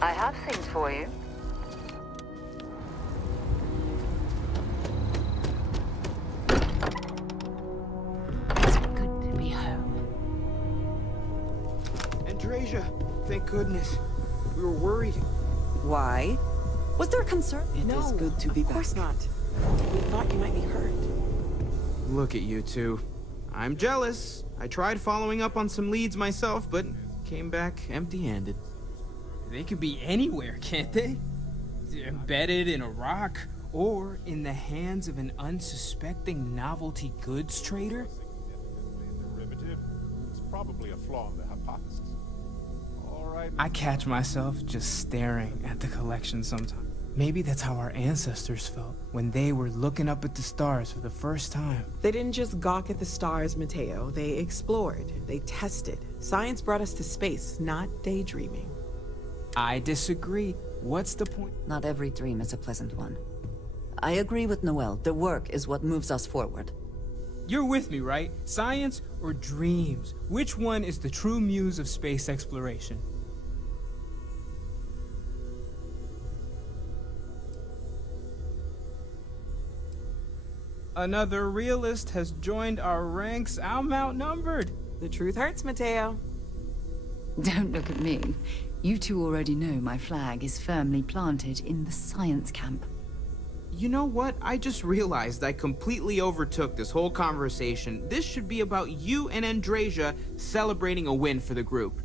I have things for you. It's good to be home. Andrasia, thank goodness. We were worried. Why? Was there a concern? It is good to be back. Of course not. We thought you might be hurt. Look at you two. I'm jealous. I tried following up on some leads myself, but came back empty-handed. They could be anywhere, can't they? Embedded in a rock, or in the hands of an unsuspecting novelty goods trader? Derivative. It's probably a flaw in the hypothesis. All right. I catch myself just staring at the collection sometimes. Maybe that's how our ancestors felt when they were looking up at the stars for the first time. They didn't just gawk at the stars, Mateo. They explored. They tested. Science brought us to space, not daydreaming. I disagree. What's the point? Not every dream is a pleasant one. I agree with Noel. The work is what moves us forward. You're with me, right? Science or dreams? Which one is the true muse of space exploration? Another realist has joined our ranks. I'm outnumbered. The truth hurts, Mateo. Don't look at me. You two already know my flag is firmly planted in the science camp. You know what? I just realized I completely overtook this whole conversation. This should be about you and Andrasia celebrating a win for the group.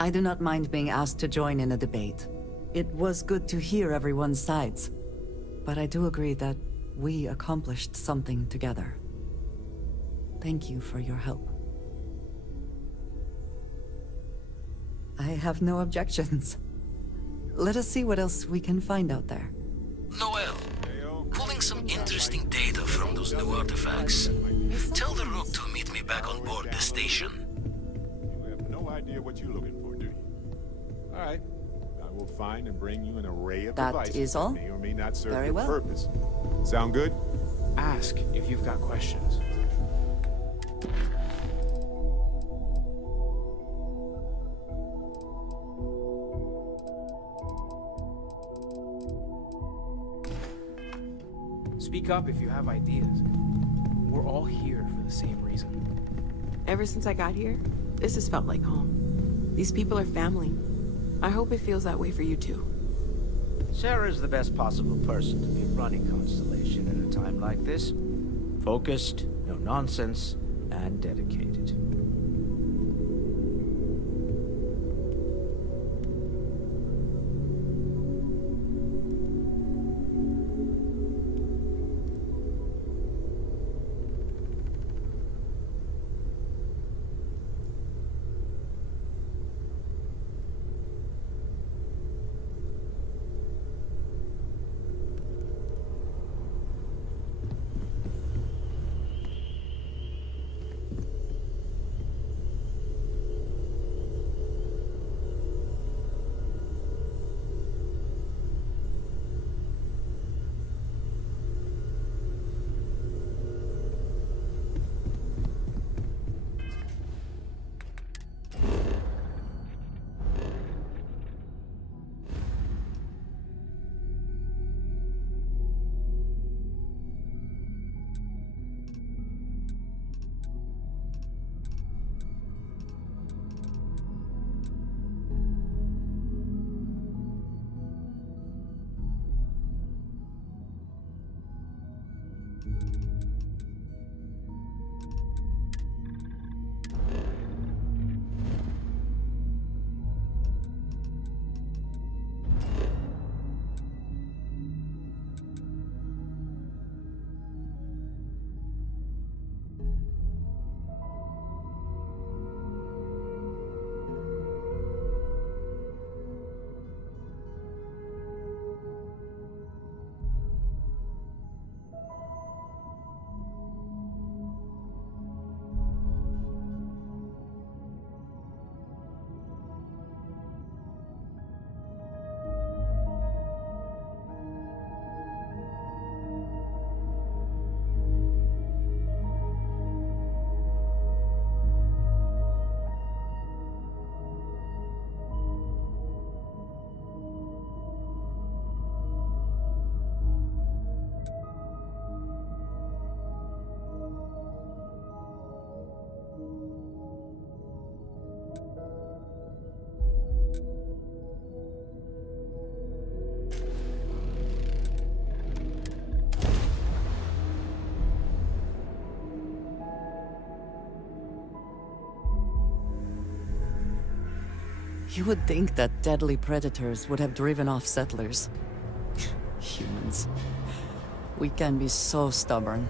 I do not mind being asked to join in a debate. It was good to hear everyone's sides. But I do agree that we accomplished something together. Thank you for your help. I have no objections. Let us see what else we can find out there. Noel, pulling some interesting data from those new artifacts. Tell the Rook to meet me back on board the station. You have no idea what you're looking for, do you? All right. I will find and bring you an array of That devices is all? that may or may not serve Very your well. purpose. Sound good? Ask if you've got questions. Speak up if you have ideas. We're all here for the same reason. Ever since I got here, this has felt like home. These people are family. I hope it feels that way for you too. Sarah's the best possible person to be running Constellation at a time like this. Focused, no nonsense, and dedicated. You would think that deadly predators would have driven off settlers. Humans. We can be so stubborn.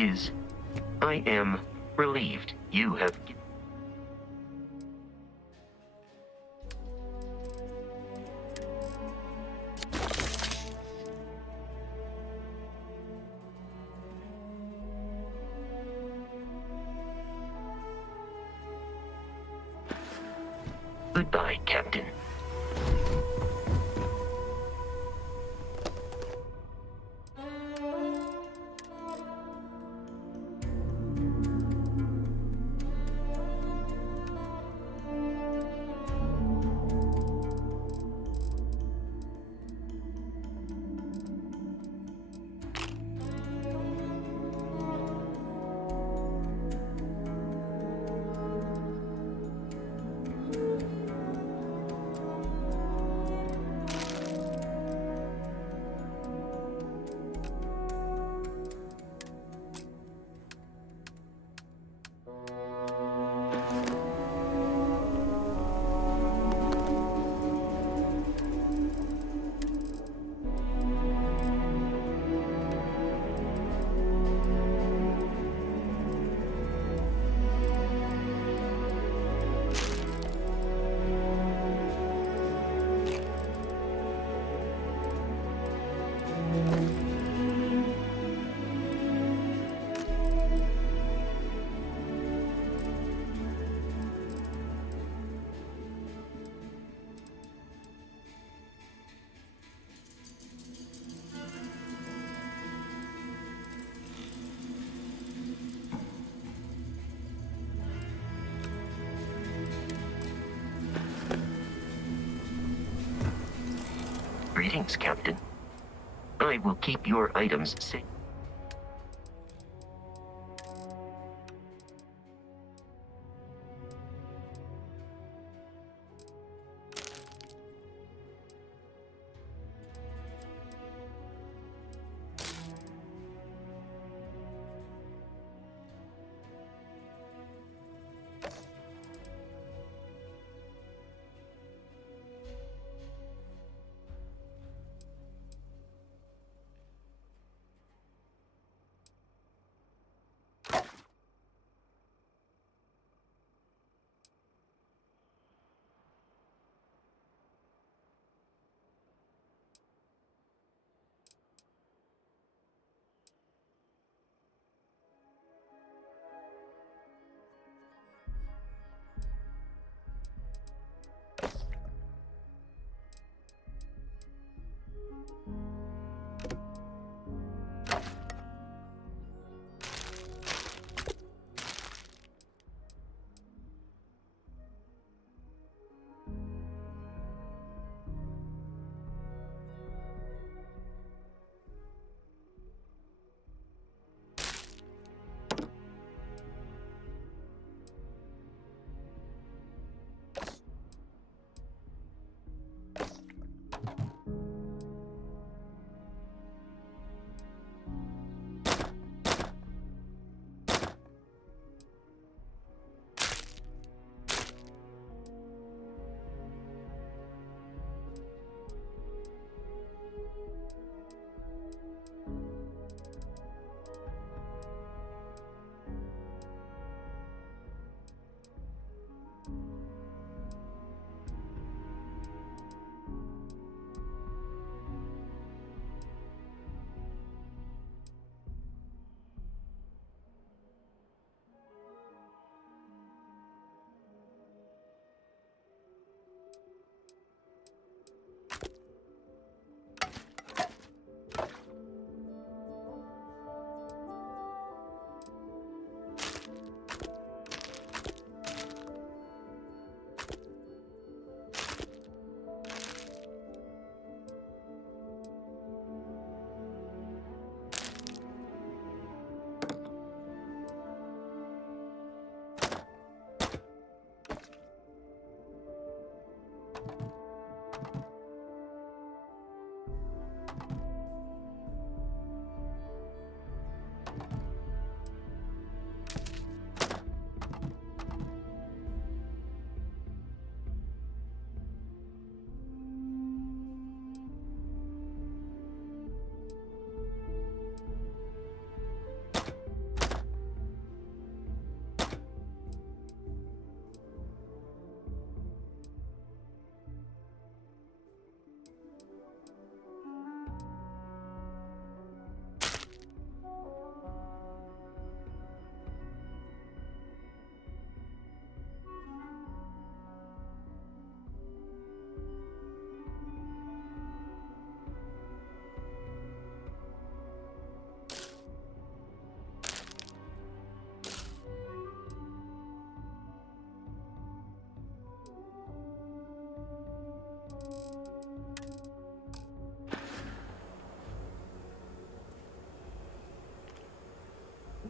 is, I am relieved you have... Goodbye, Captain. Greetings, Captain. I will keep your items safe.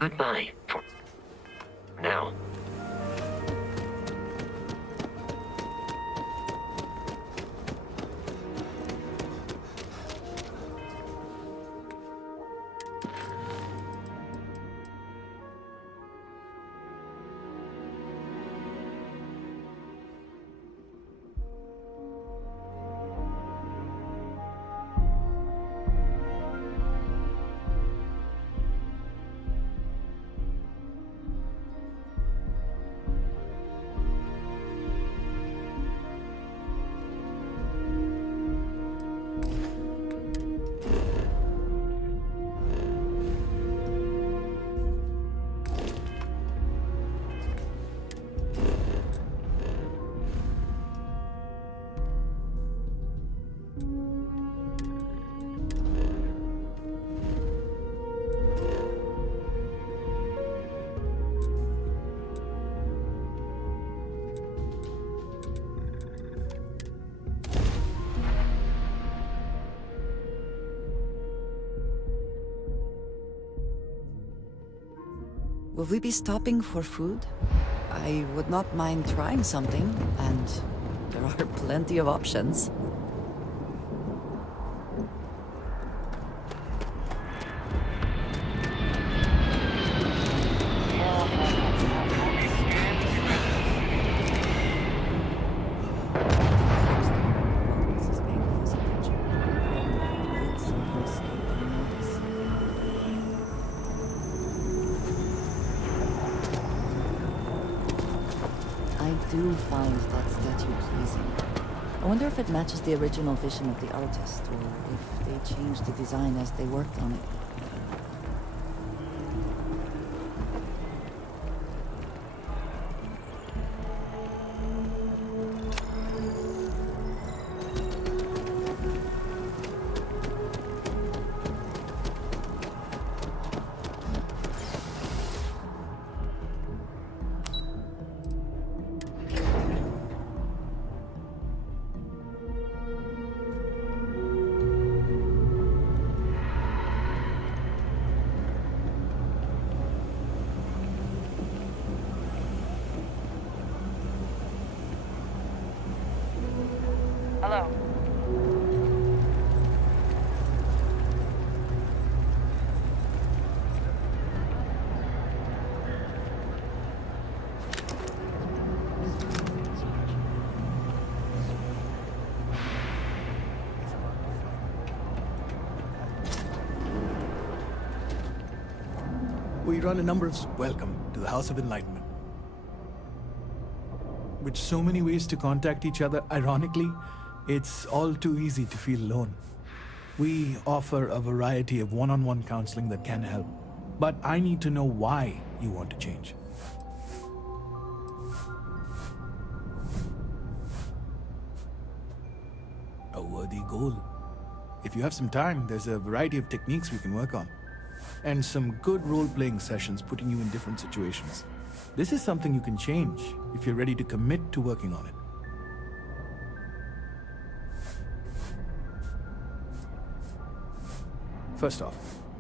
Goodbye for now. Will we be stopping for food? I would not mind trying something, and there are plenty of options. I do find that statue pleasing. I wonder if it matches the original vision of the artist, or if they changed the design as they worked on it. Hello. We run a number of... Welcome to the House of Enlightenment. With so many ways to contact each other, ironically, it's all too easy to feel alone. We offer a variety of one-on-one counseling that can help, but I need to know why you want to change. A worthy goal. If you have some time, there's a variety of techniques we can work on. And some good role-playing sessions putting you in different situations. This is something you can change if you're ready to commit to working on it. First off,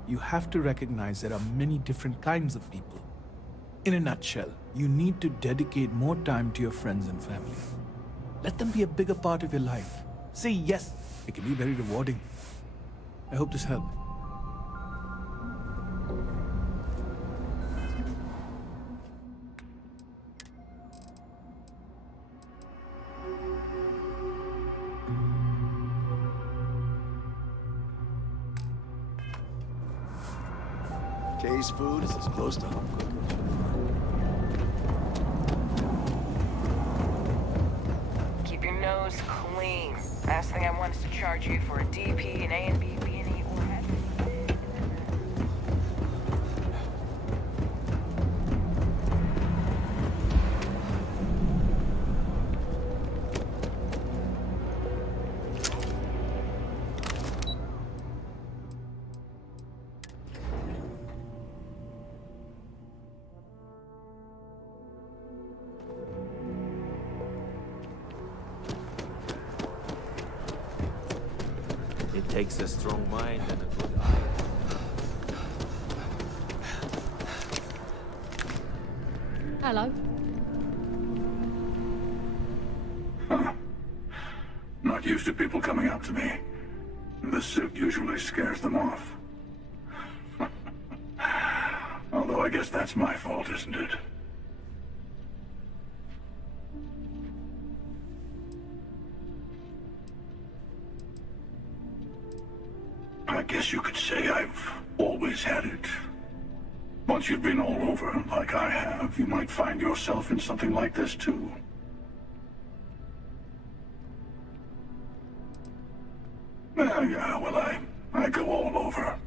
you have to recognize there are many different kinds of people. In a nutshell, you need to dedicate more time to your friends and family. Let them be a bigger part of your life. Say yes, it can be very rewarding. I hope this helped. Kay's food is as close to home cooked. Keep your nose clean. Last thing I want is to charge you for a DP, an A and B, B and E, or head. It takes a strong mind and a good eye. Hello. Huh. Not used to people coming up to me. The suit usually scares them off. Although I guess that's my fault, isn't it? I guess you could say I've always had it. Once you've been all over, like I have, you might find yourself in something like this too. Yeah, well, I go all over.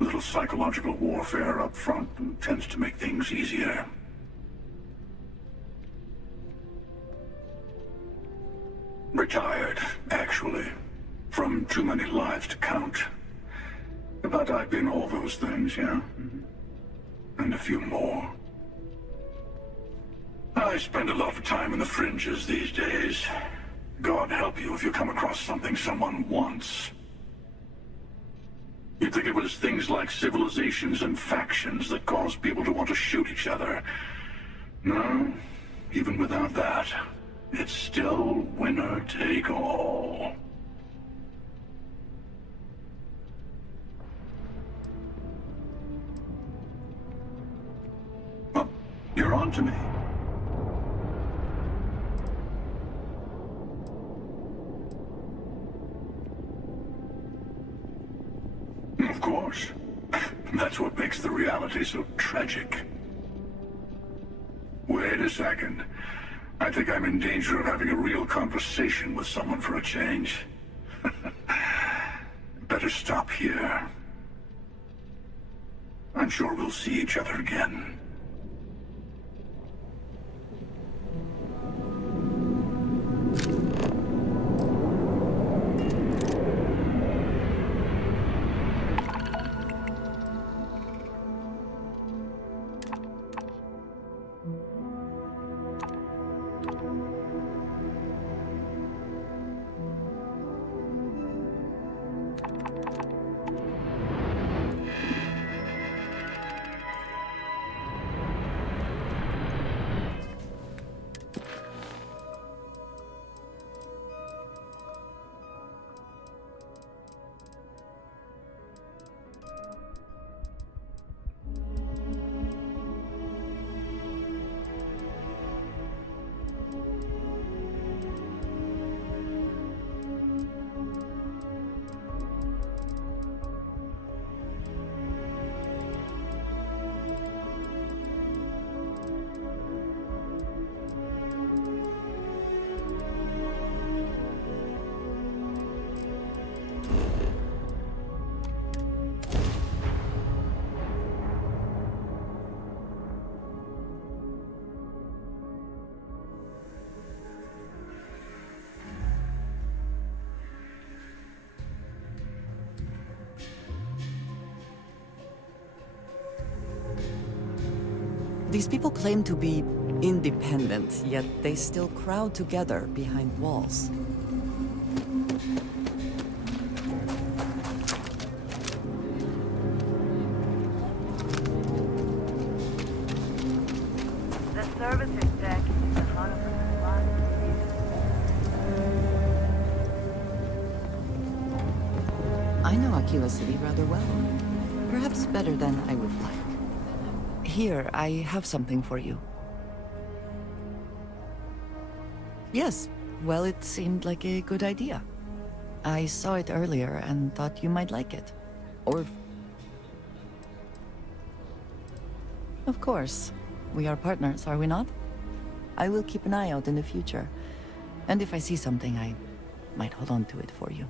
A little psychological warfare up front tends to make things easier. Retired, actually. From too many lives to count. But I've been all those things, yeah? And a few more. I spend a lot of time in the fringes these days. God help you if you come across something someone wants. You'd think it was things like civilizations and factions that cause people to want to shoot each other. No, even without that, it's still winner take all. Well, you're on to me. Of course. That's what makes the reality so tragic. Wait a second. I think I'm in danger of having a real conversation with someone for a change. Better stop here. I'm sure we'll see each other again. These people claim to be independent, yet they still crowd together behind walls. The services deck is a lot of I know Aquila City rather well. Perhaps better than I would like. Here, I have something for you. Yes, well, it seemed like a good idea. I saw it earlier and thought you might like it. Or... Of course. We are partners, are we not? I will keep an eye out in the future. And if I see something, I might hold on to it for you.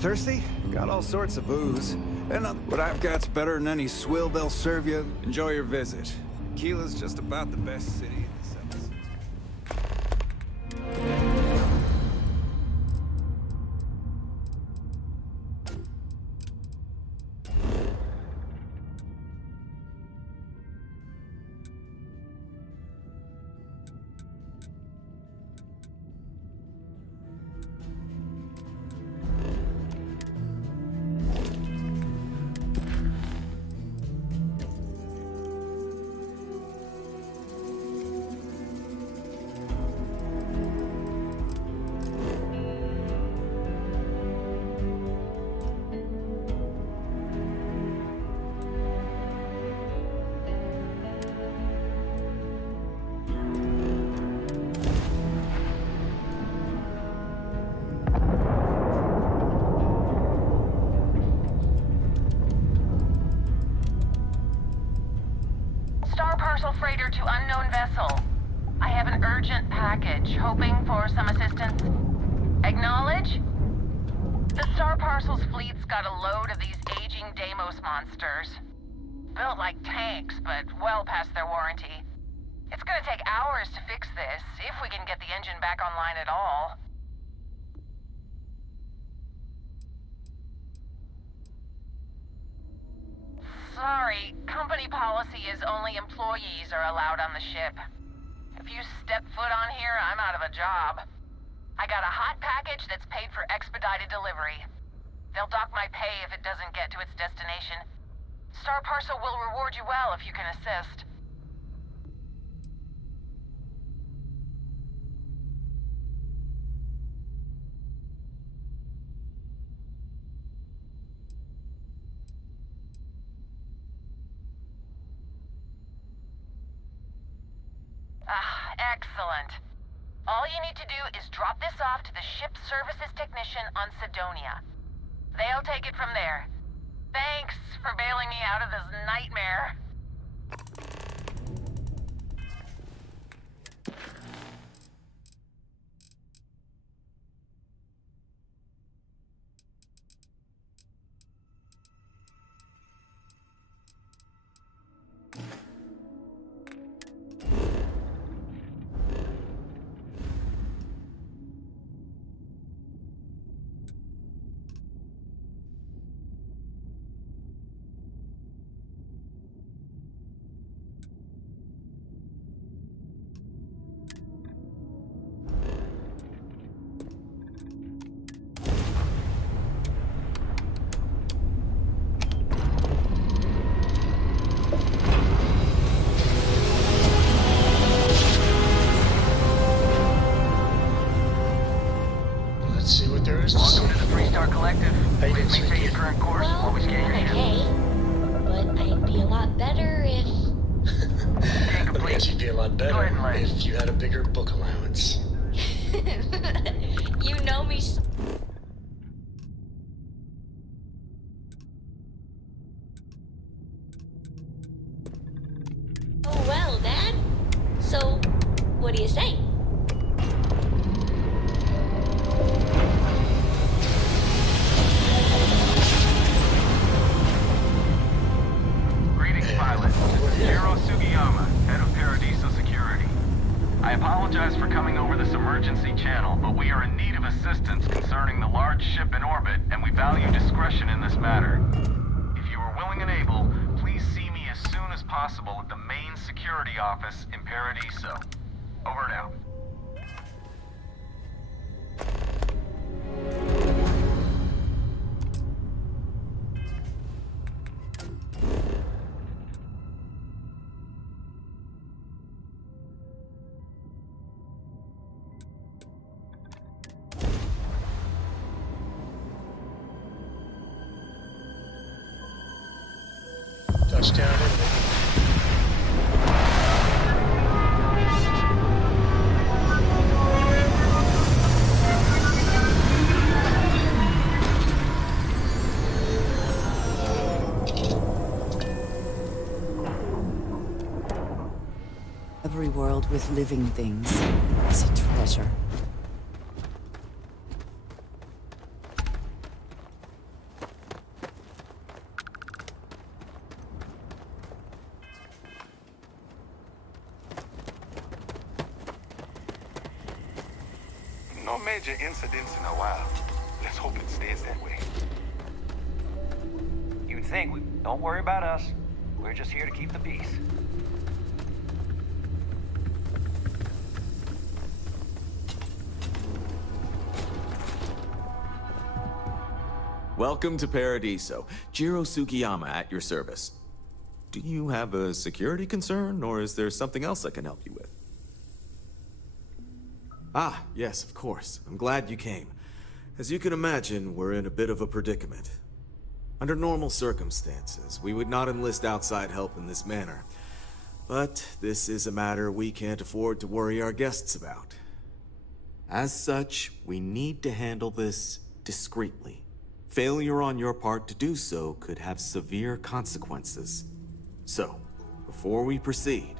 You thirsty? Got all sorts of booze. And what I've got's better than any swill they'll serve you. Enjoy your visit. Keela's just about the best city in the South. Star parcel freighter to unknown vessel. I have an urgent package, hoping for some assistance. Acknowledge? The Star Parcel's fleet's got a load of these aging Deimos monsters. Built like tanks, but well past their warranty. It's gonna take hours to fix this, if we can get the engine back online at all. Sorry, company policy is only employees are allowed on the ship. If you step foot on here, I'm out of a job. I got a hot package that's paid for expedited delivery. They'll dock my pay if it doesn't get to its destination. Star Parcel will reward you well if you can assist. Excellent. All you need to do is drop this off to the ship services technician on Sidonia. They'll take it from there. Thanks for bailing me out of this nightmare. Welcome to the Three-Star Collective. Please maintain your current course while we scan your ship. Okay, but I'd be a lot better if... I guess you'd be a lot better if you had a bigger book allowance. You know me so... Oh well, Dad. So, what do you say? Pilot, Hiro Sugiyama, head of Paradiso Security. I apologize for coming over this emergency channel, but we are in need of assistance concerning the large ship in orbit, and we value discretion in this matter. If you are willing and able, please see me as soon as possible at the main security office in Paradiso. Over and out. Touchdown in Every world with living things is a treasure. No major incidents in a while. Let's hope it stays that way. You'd think don't worry about us. We're just here to keep the peace. Welcome to Paradiso. Jiro Sugiyama at your service. Do you have a security concern, or is there something else I can help you with? Ah, yes, of course. I'm glad you came. As you can imagine, we're in a bit of a predicament. Under normal circumstances, we would not enlist outside help in this manner. But this is a matter we can't afford to worry our guests about. As such, we need to handle this discreetly. Failure on your part to do so could have severe consequences. So, before we proceed,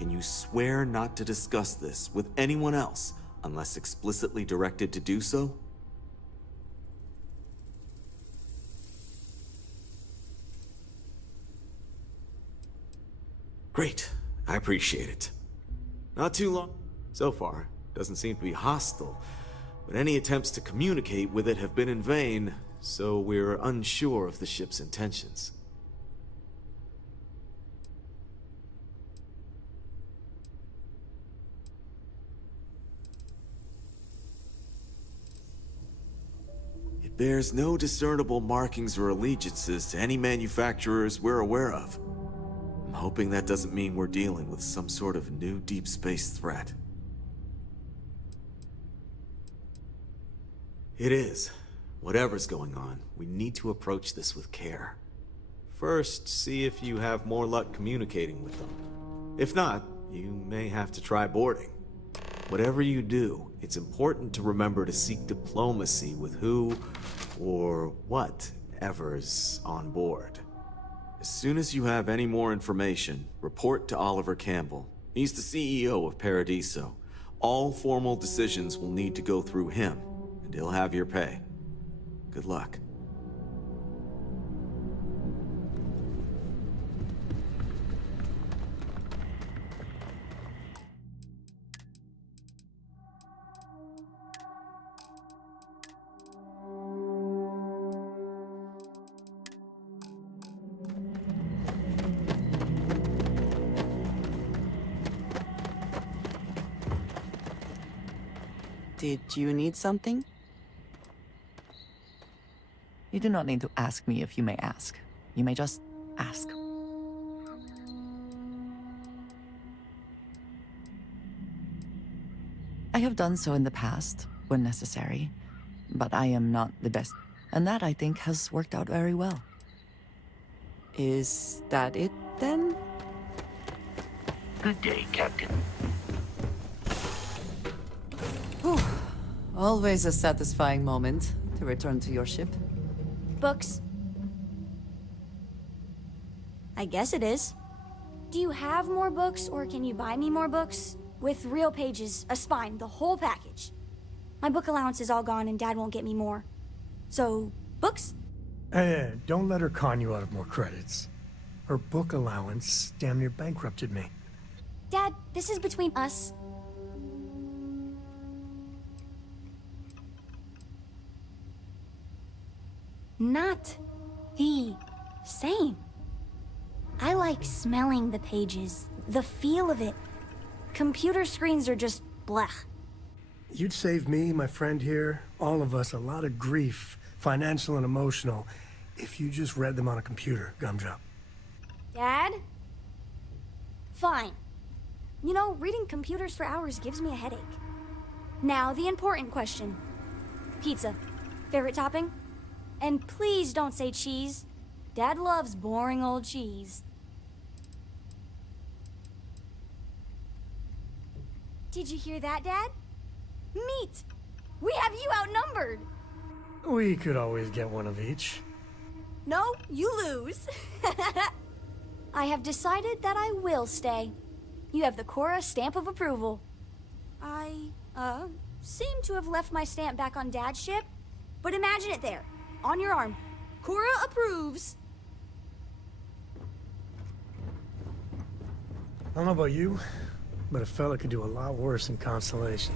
can you swear not to discuss this with anyone else unless explicitly directed to do so? Great. I appreciate it. Not too long. So far, doesn't seem to be hostile, but any attempts to communicate with it have been in vain, so we're unsure of the ship's intentions. It bears no discernible markings or allegiances to any manufacturers we're aware of. I'm hoping that doesn't mean we're dealing with some sort of new deep space threat. It is. Whatever's going on, we need to approach this with care. First, see if you have more luck communicating with them. If not, you may have to try boarding. Whatever you do, it's important to remember to seek diplomacy with who or whatever's on board. As soon as you have any more information, report to Oliver Campbell. He's the CEO of Paradiso. All formal decisions will need to go through him, and he'll have your pay. Good luck. Did you need something? You do not need to ask me if you may ask. You may just ask. I have done so in the past, when necessary, but I am not the best, and that, I think, has worked out very well. Is that it, then? Good day, Captain. Whew. Always a satisfying moment to return to your ship. Books? I guess it is. Do you have more books, or can you buy me more books? With real pages, a spine, the whole package. My book allowance is all gone and Dad won't get me more. So, books? Hey, don't let her con you out of more credits. Her book allowance damn near bankrupted me. Dad, this is between us. Not the same. I like smelling the pages, the feel of it. Computer screens are just blech. You'd save me, my friend here, all of us, a lot of grief, financial and emotional, if you just read them on a computer, Gumdrop. Dad? Fine. You know, reading computers for hours gives me a headache. Now, the important question. Pizza. Favorite topping? And please don't say cheese. Dad loves boring old cheese. Did you hear that, Dad? Meat! We have you outnumbered! We could always get one of each. No, you lose. I have decided that I will stay. You have the Cora stamp of approval. I, seem to have left my stamp back on Dad's ship, but imagine it there, on your arm. Cora approves. I don't know about you, but a fella could do a lot worse in Constellation.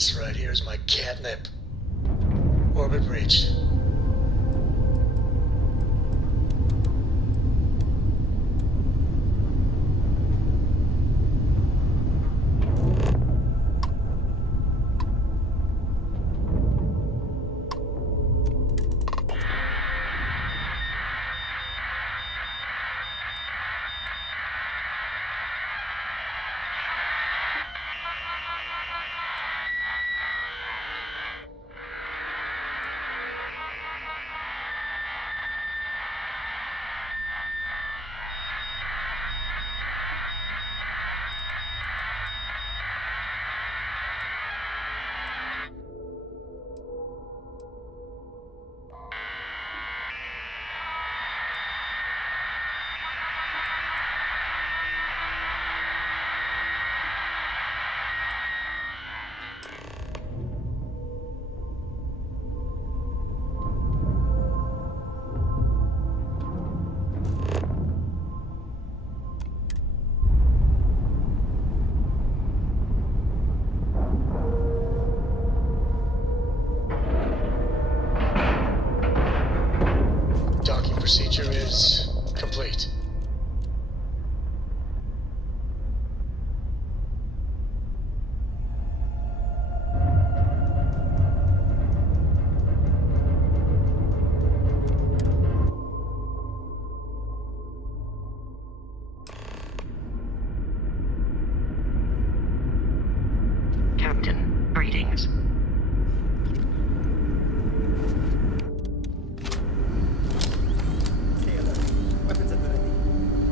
This right here is my catnip. Orbit breached. Docking procedure is complete. Captain, greetings.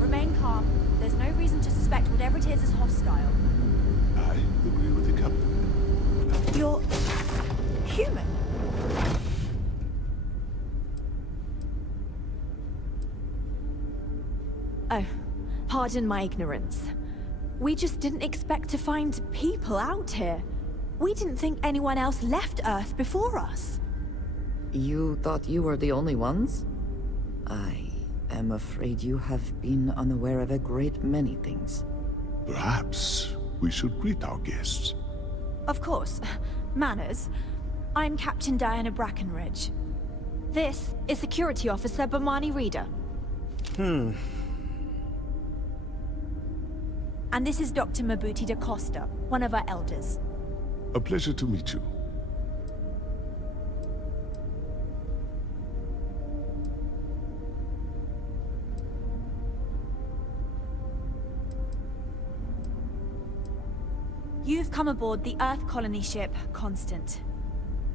Remain calm. There's no reason to suspect whatever it is hostile. I agree with the captain. You're human. Oh, pardon my ignorance. We just didn't expect to find people out here. We didn't think anyone else left Earth before us. You thought you were the only ones? I am afraid you have been unaware of a great many things. Perhaps we should greet our guests. Of course. Manners. I'm Captain Diana Brackenridge. This is Security Officer Bomani Reader. And this is Dr. Mabuti da Costa, one of our elders. A pleasure to meet you. You've come aboard the Earth colony ship, Constant.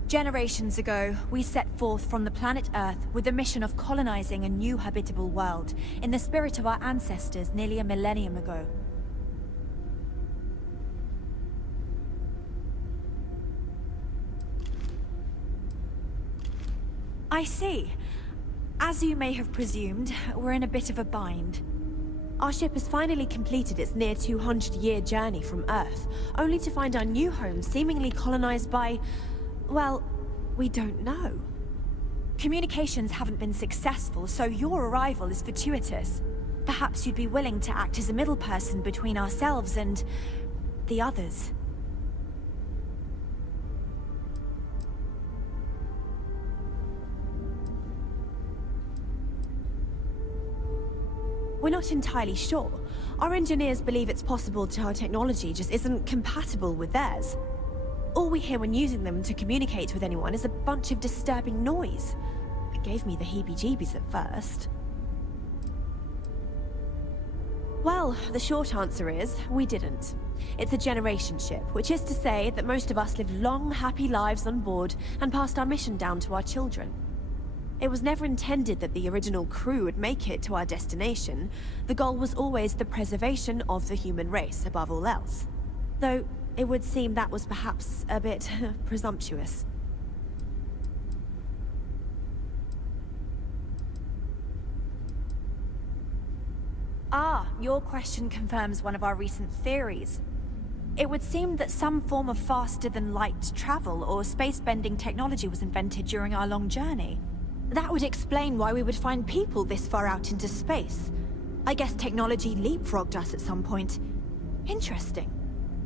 Generations ago, we set forth from the planet Earth with the mission of colonizing a new habitable world, in the spirit of our ancestors nearly a millennium ago. I see. As you may have presumed, we're in a bit of a bind. Our ship has finally completed its near 200-year journey from Earth, only to find our new home seemingly colonized by... well, we don't know. Communications haven't been successful, so your arrival is fortuitous. Perhaps you'd be willing to act as a middle person between ourselves and... the others. We're not entirely sure. Our engineers believe it's possible that our technology just isn't compatible with theirs. All we hear when using them to communicate with anyone is a bunch of disturbing noise. It gave me the heebie-jeebies at first. Well, the short answer is, we didn't. It's a generation ship, which is to say that most of us live long, happy lives on board and passed our mission down to our children. It was never intended that the original crew would make it to our destination. The goal was always the preservation of the human race, above all else. Though, it would seem that was perhaps a bit presumptuous. Ah, your question confirms one of our recent theories. It would seem that some form of faster-than-light travel or space-bending technology was invented during our long journey. That would explain why we would find people this far out into space. I guess technology leapfrogged us at some point. Interesting.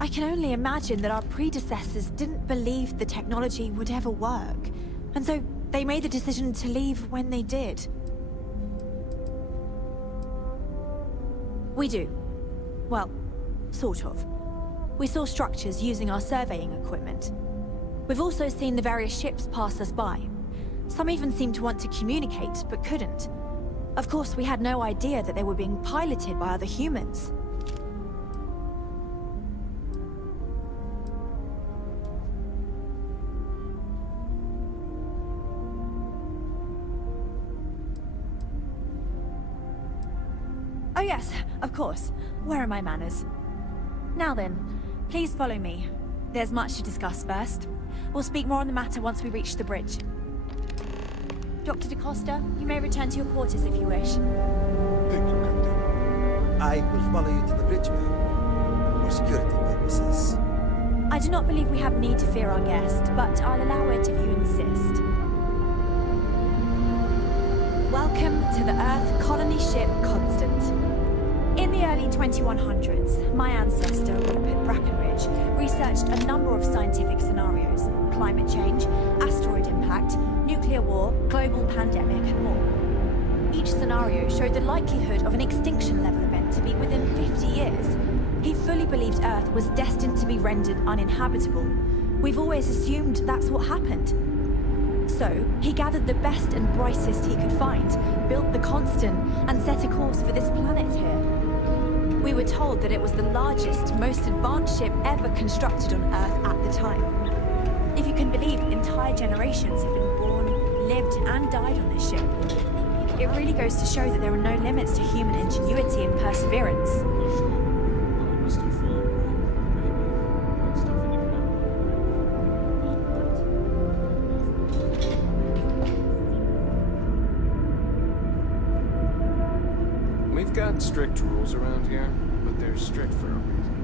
I can only imagine that our predecessors didn't believe the technology would ever work, and so they made the decision to leave when they did. We do. Well, sort of. We saw structures using our surveying equipment. We've also seen the various ships pass us by. Some even seemed to want to communicate, but couldn't. Of course, we had no idea that they were being piloted by other humans. Oh yes, of course. Where are my manners? Now then, please follow me. There's much to discuss first. We'll speak more on the matter once we reach the bridge. Dr. DaCosta, you may return to your quarters if you wish. Thank you, Captain. I will follow you to the bridge, ma'am. For security purposes. I do not believe we have need to fear our guest, but I'll allow it if you insist. Welcome to the Earth colony ship Constant. In the early 2100s, my ancestor, Rupert Brackenridge, researched a number of scientific scenarios: climate change, asteroid impact, nuclear war, global pandemic, and more. Each scenario showed the likelihood of an extinction-level event to be within 50 years. He fully believed Earth was destined to be rendered uninhabitable. We've always assumed that's what happened. So, he gathered the best and brightest he could find, built the Constant, and set a course for this planet here. We were told that it was the largest, most advanced ship ever constructed on Earth at the time. If you can believe, entire generations have been born, lived, and died on this ship. It really goes to show that there are no limits to human ingenuity and perseverance. We've got strict rules around here, but they're strict for a reason.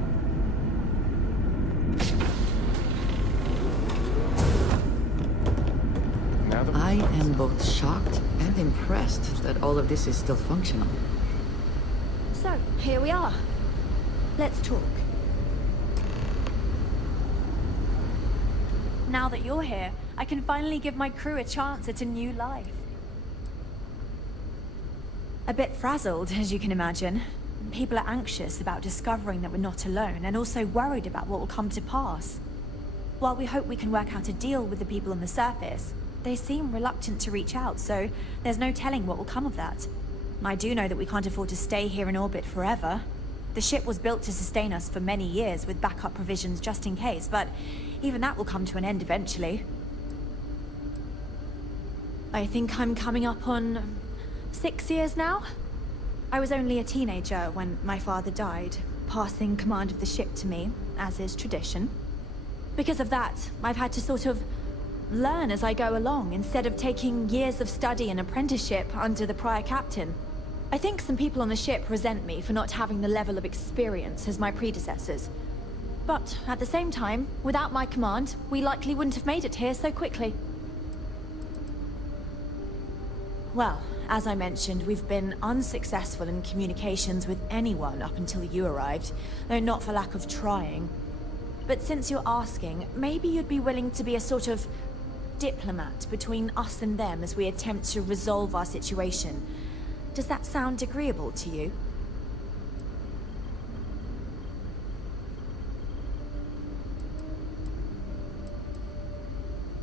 I am both shocked and impressed that all of this is still functional. So, here we are. Let's talk. Now that you're here, I can finally give my crew a chance at a new life. A bit frazzled, as you can imagine. People are anxious about discovering that we're not alone, and also worried about what will come to pass. While we hope we can work out a deal with the people on the surface, they seem reluctant to reach out, so there's no telling what will come of that. I do know that we can't afford to stay here in orbit forever. The ship was built to sustain us for many years with backup provisions just in case, but even that will come to an end eventually. I think I'm coming up on 6 years now? I was only a teenager when my father died, passing command of the ship to me, as is tradition. Because of that, I've had to sort of learn as I go along, instead of taking years of study and apprenticeship under the prior captain. I think some people on the ship resent me for not having the level of experience as my predecessors. But at the same time, without my command, we likely wouldn't have made it here so quickly. Well, as I mentioned, we've been unsuccessful in communications with anyone up until you arrived, though not for lack of trying. But since you're asking, maybe you'd be willing to be a sort of diplomat between us and them as we attempt to resolve our situation. Does that sound agreeable to you?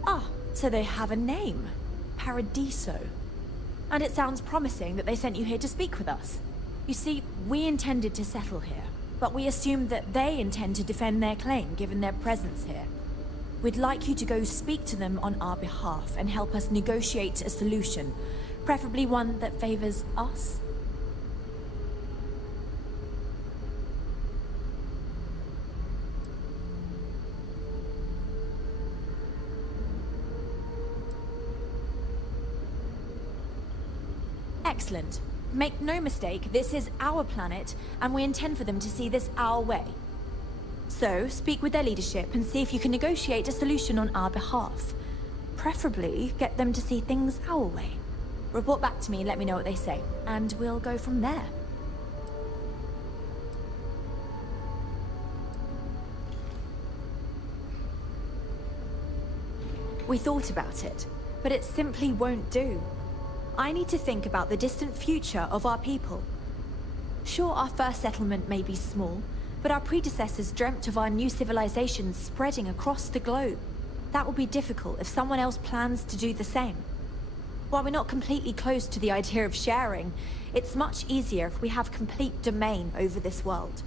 Ah, so they have a name. Paradiso. And it sounds promising that they sent you here to speak with us. You see, we intended to settle here, but we assumed that they intend to defend their claim given their presence here. We'd like you to go speak to them on our behalf and help us negotiate a solution, preferably one that favors us. Excellent. Make no mistake, this is our planet, and we intend for them to see this our way. So, speak with their leadership and see if you can negotiate a solution on our behalf. Preferably, get them to see things our way. Report back to me, let me know what they say, and we'll go from there. We thought about it, but it simply won't do. I need to think about the distant future of our people. Sure, our first settlement may be small, but our predecessors dreamt of our new civilizations spreading across the globe. That will be difficult if someone else plans to do the same. While we're not completely close to the idea of sharing, it's much easier if we have complete domain over this world.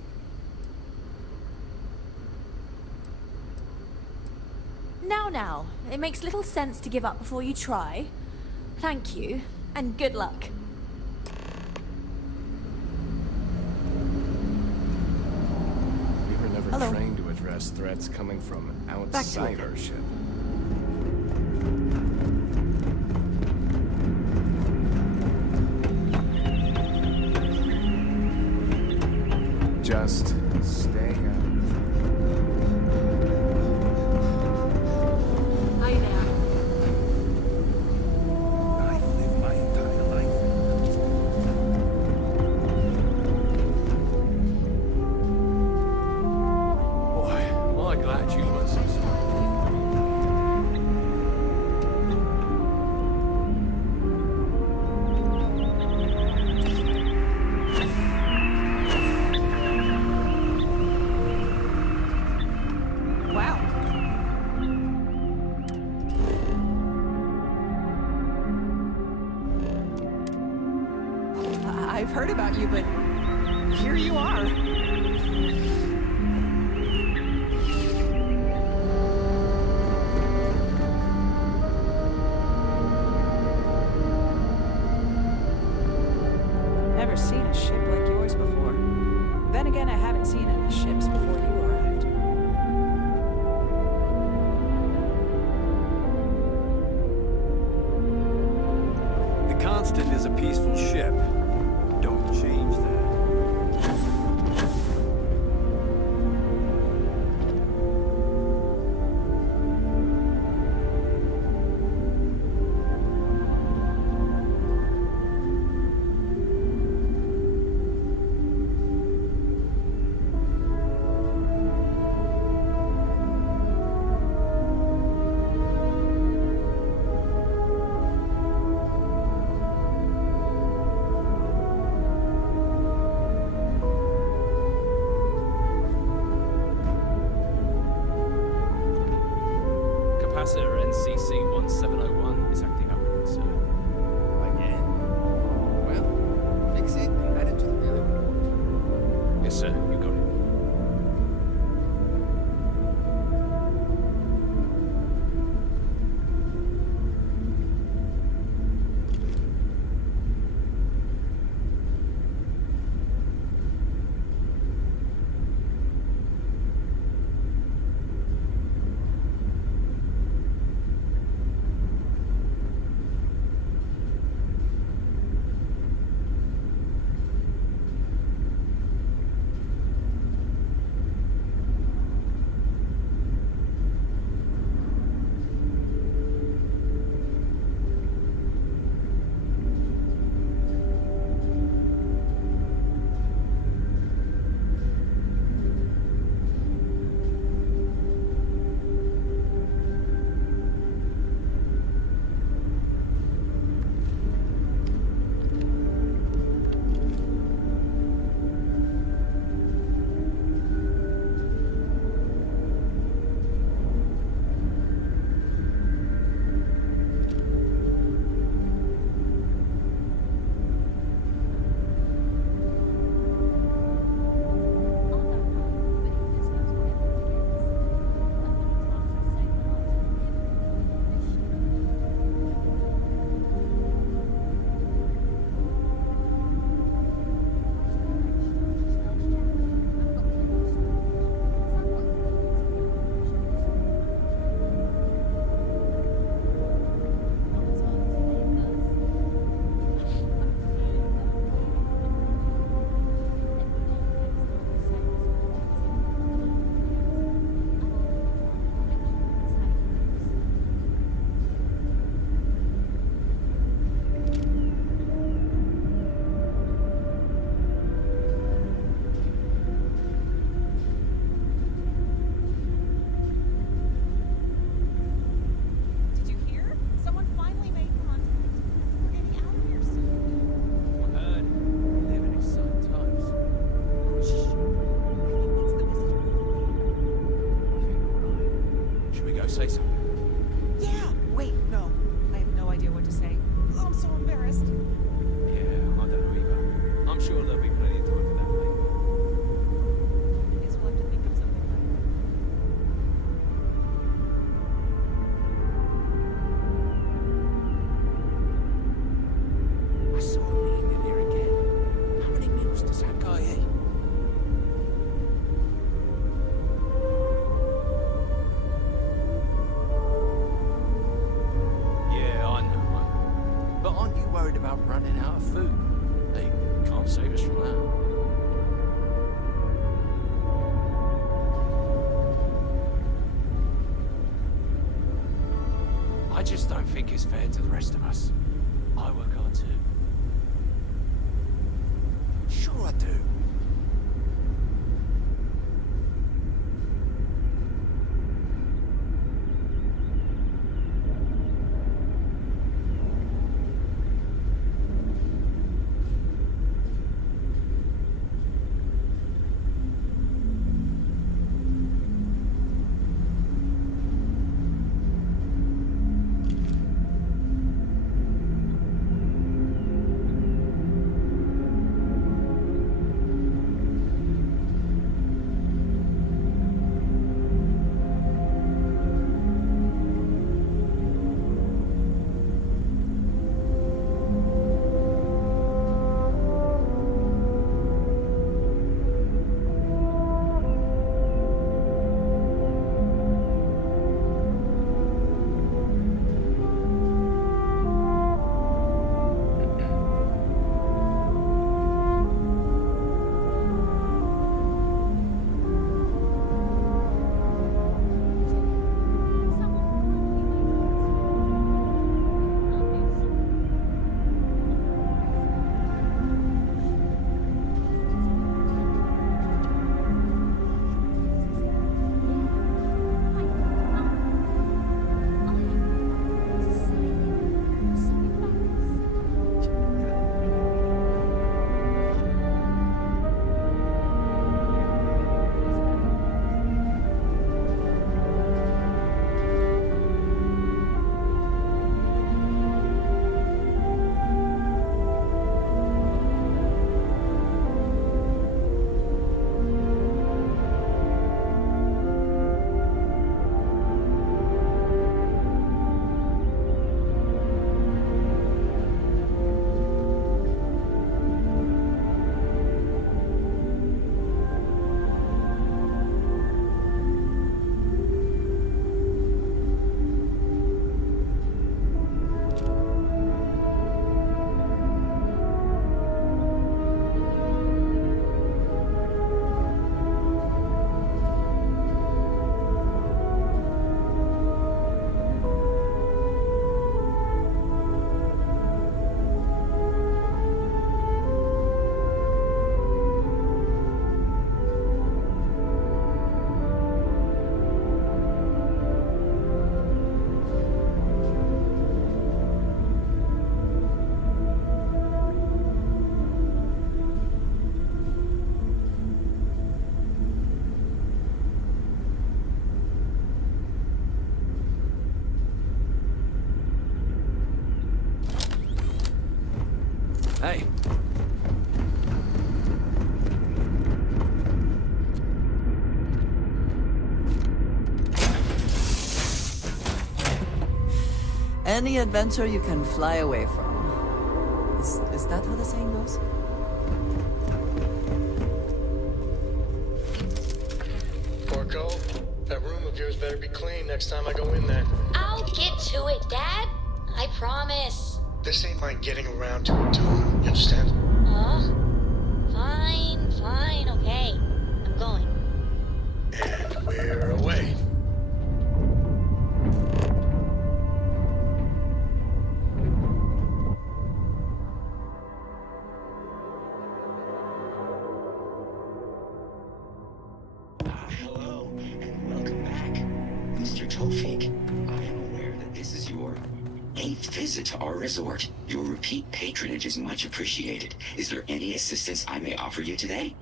Now, it makes little sense to give up before you try. Thank you, and good luck. We were never trained to address threats coming from outside our ship. Just stay out. Hi there. I've lived my entire life. Boy, am I glad you were so smart. I've heard about you, but here you are. Never seen a ship like yours before. Then again, I haven't seen any ships before you arrived. The Constant is a peaceful ship. Don't change that. Capacitor NCC 1701 is acting up, sir. Again? Well, fix it and add it to the relay report. Yes, sir. You got it. say something? Yeah! Wait, no. I have no idea what to say. I'm so embarrassed. Yeah, I don't know either. I'm sure there'll be plenty of time for that later. Guess we'll have to think of something later. I saw him eating in here again. How many meals does that guy eat? Yeah, I know. But aren't you worried about running out of food? They can't save us from that. I just don't think it's fair to the rest of us. I work hard too. Sure I do. Hey. Any adventure you can fly away from. Is that how the saying goes? Porco, that room of yours better be clean next time I go in there. I'll get to it, Dad. I promise. This ain't my getting around to it, too. You understand? Fine, okay. I'm going. And we're away. Hello, and welcome back. Mr. Tofik, I am aware that this is your 8th visit to our resort. Your repeat patronage is much appreciated. Is there any assistance I may offer you today?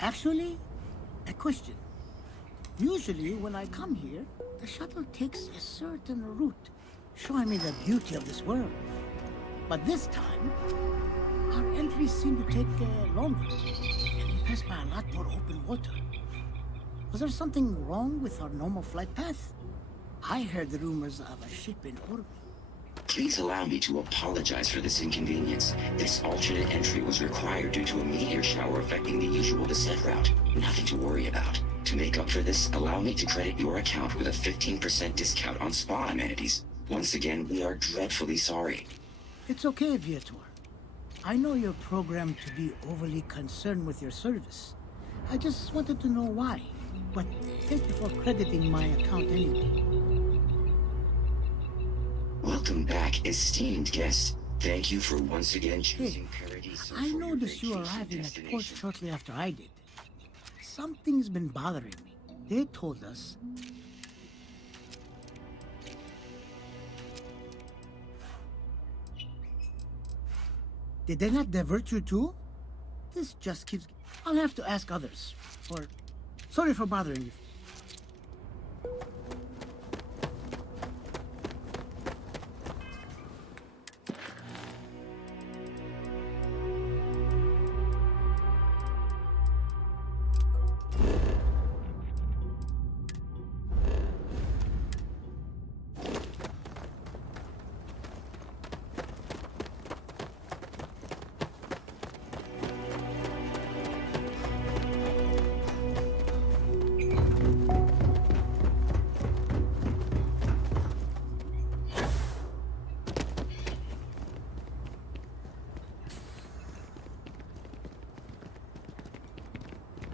Actually, a question. Usually when I come here, The shuttle takes a certain route, showing me the beauty of this world. But this time, our entries seem to take longer, and we pass by a lot more open water. Was there something wrong with our normal flight path? I heard the rumors of a ship in orbit. Please allow me to apologize for this inconvenience. This alternate entry was required due to a meteor shower affecting the usual descent route. Nothing to worry about. To make up for this, allow me to credit your account with a 15% discount on spa amenities. Once again, we are dreadfully sorry. It's okay, Viator. I know you're programmed to be overly concerned with your service. I just wanted to know why. But thank you for crediting my account anyway. Welcome back, esteemed guest. Thank you for once again choosing Paradiso. I noticed you arriving at the port shortly after I did. Something's been bothering me. They told us... Did they not divert you too? This just keeps... I'll have to ask others. Or... Sorry for bothering you.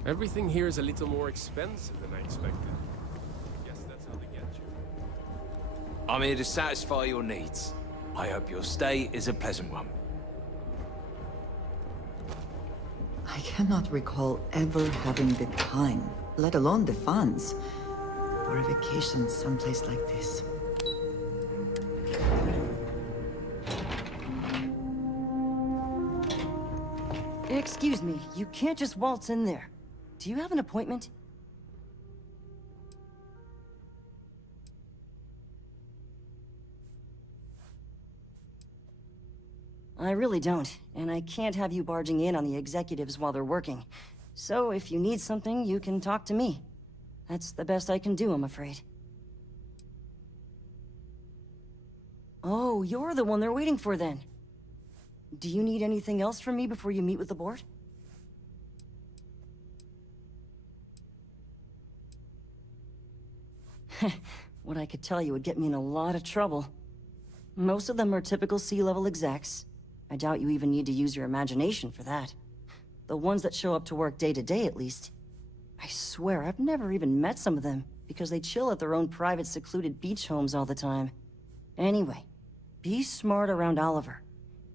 Everything here is a little more expensive than I expected. Guess that's how they get you. I'm here to satisfy your needs. I hope your stay is a pleasant one. I cannot recall ever having the time, let alone the funds, for a vacation someplace like this. Excuse me, you can't just waltz in there. Do you have an appointment? I really don't, and I can't have you barging in on the executives while they're working. So if you need something, you can talk to me. That's the best I can do, I'm afraid. Oh, you're the one they're waiting for then. Do you need anything else from me before you meet with the board? What I could tell you would get me in a lot of trouble. Most of them are typical C-level execs. I doubt you even need to use your imagination for that. The ones that show up to work day to day, at least. I swear, I've never even met some of them, because they chill at their own private secluded beach homes all the time. Anyway, be smart around Oliver.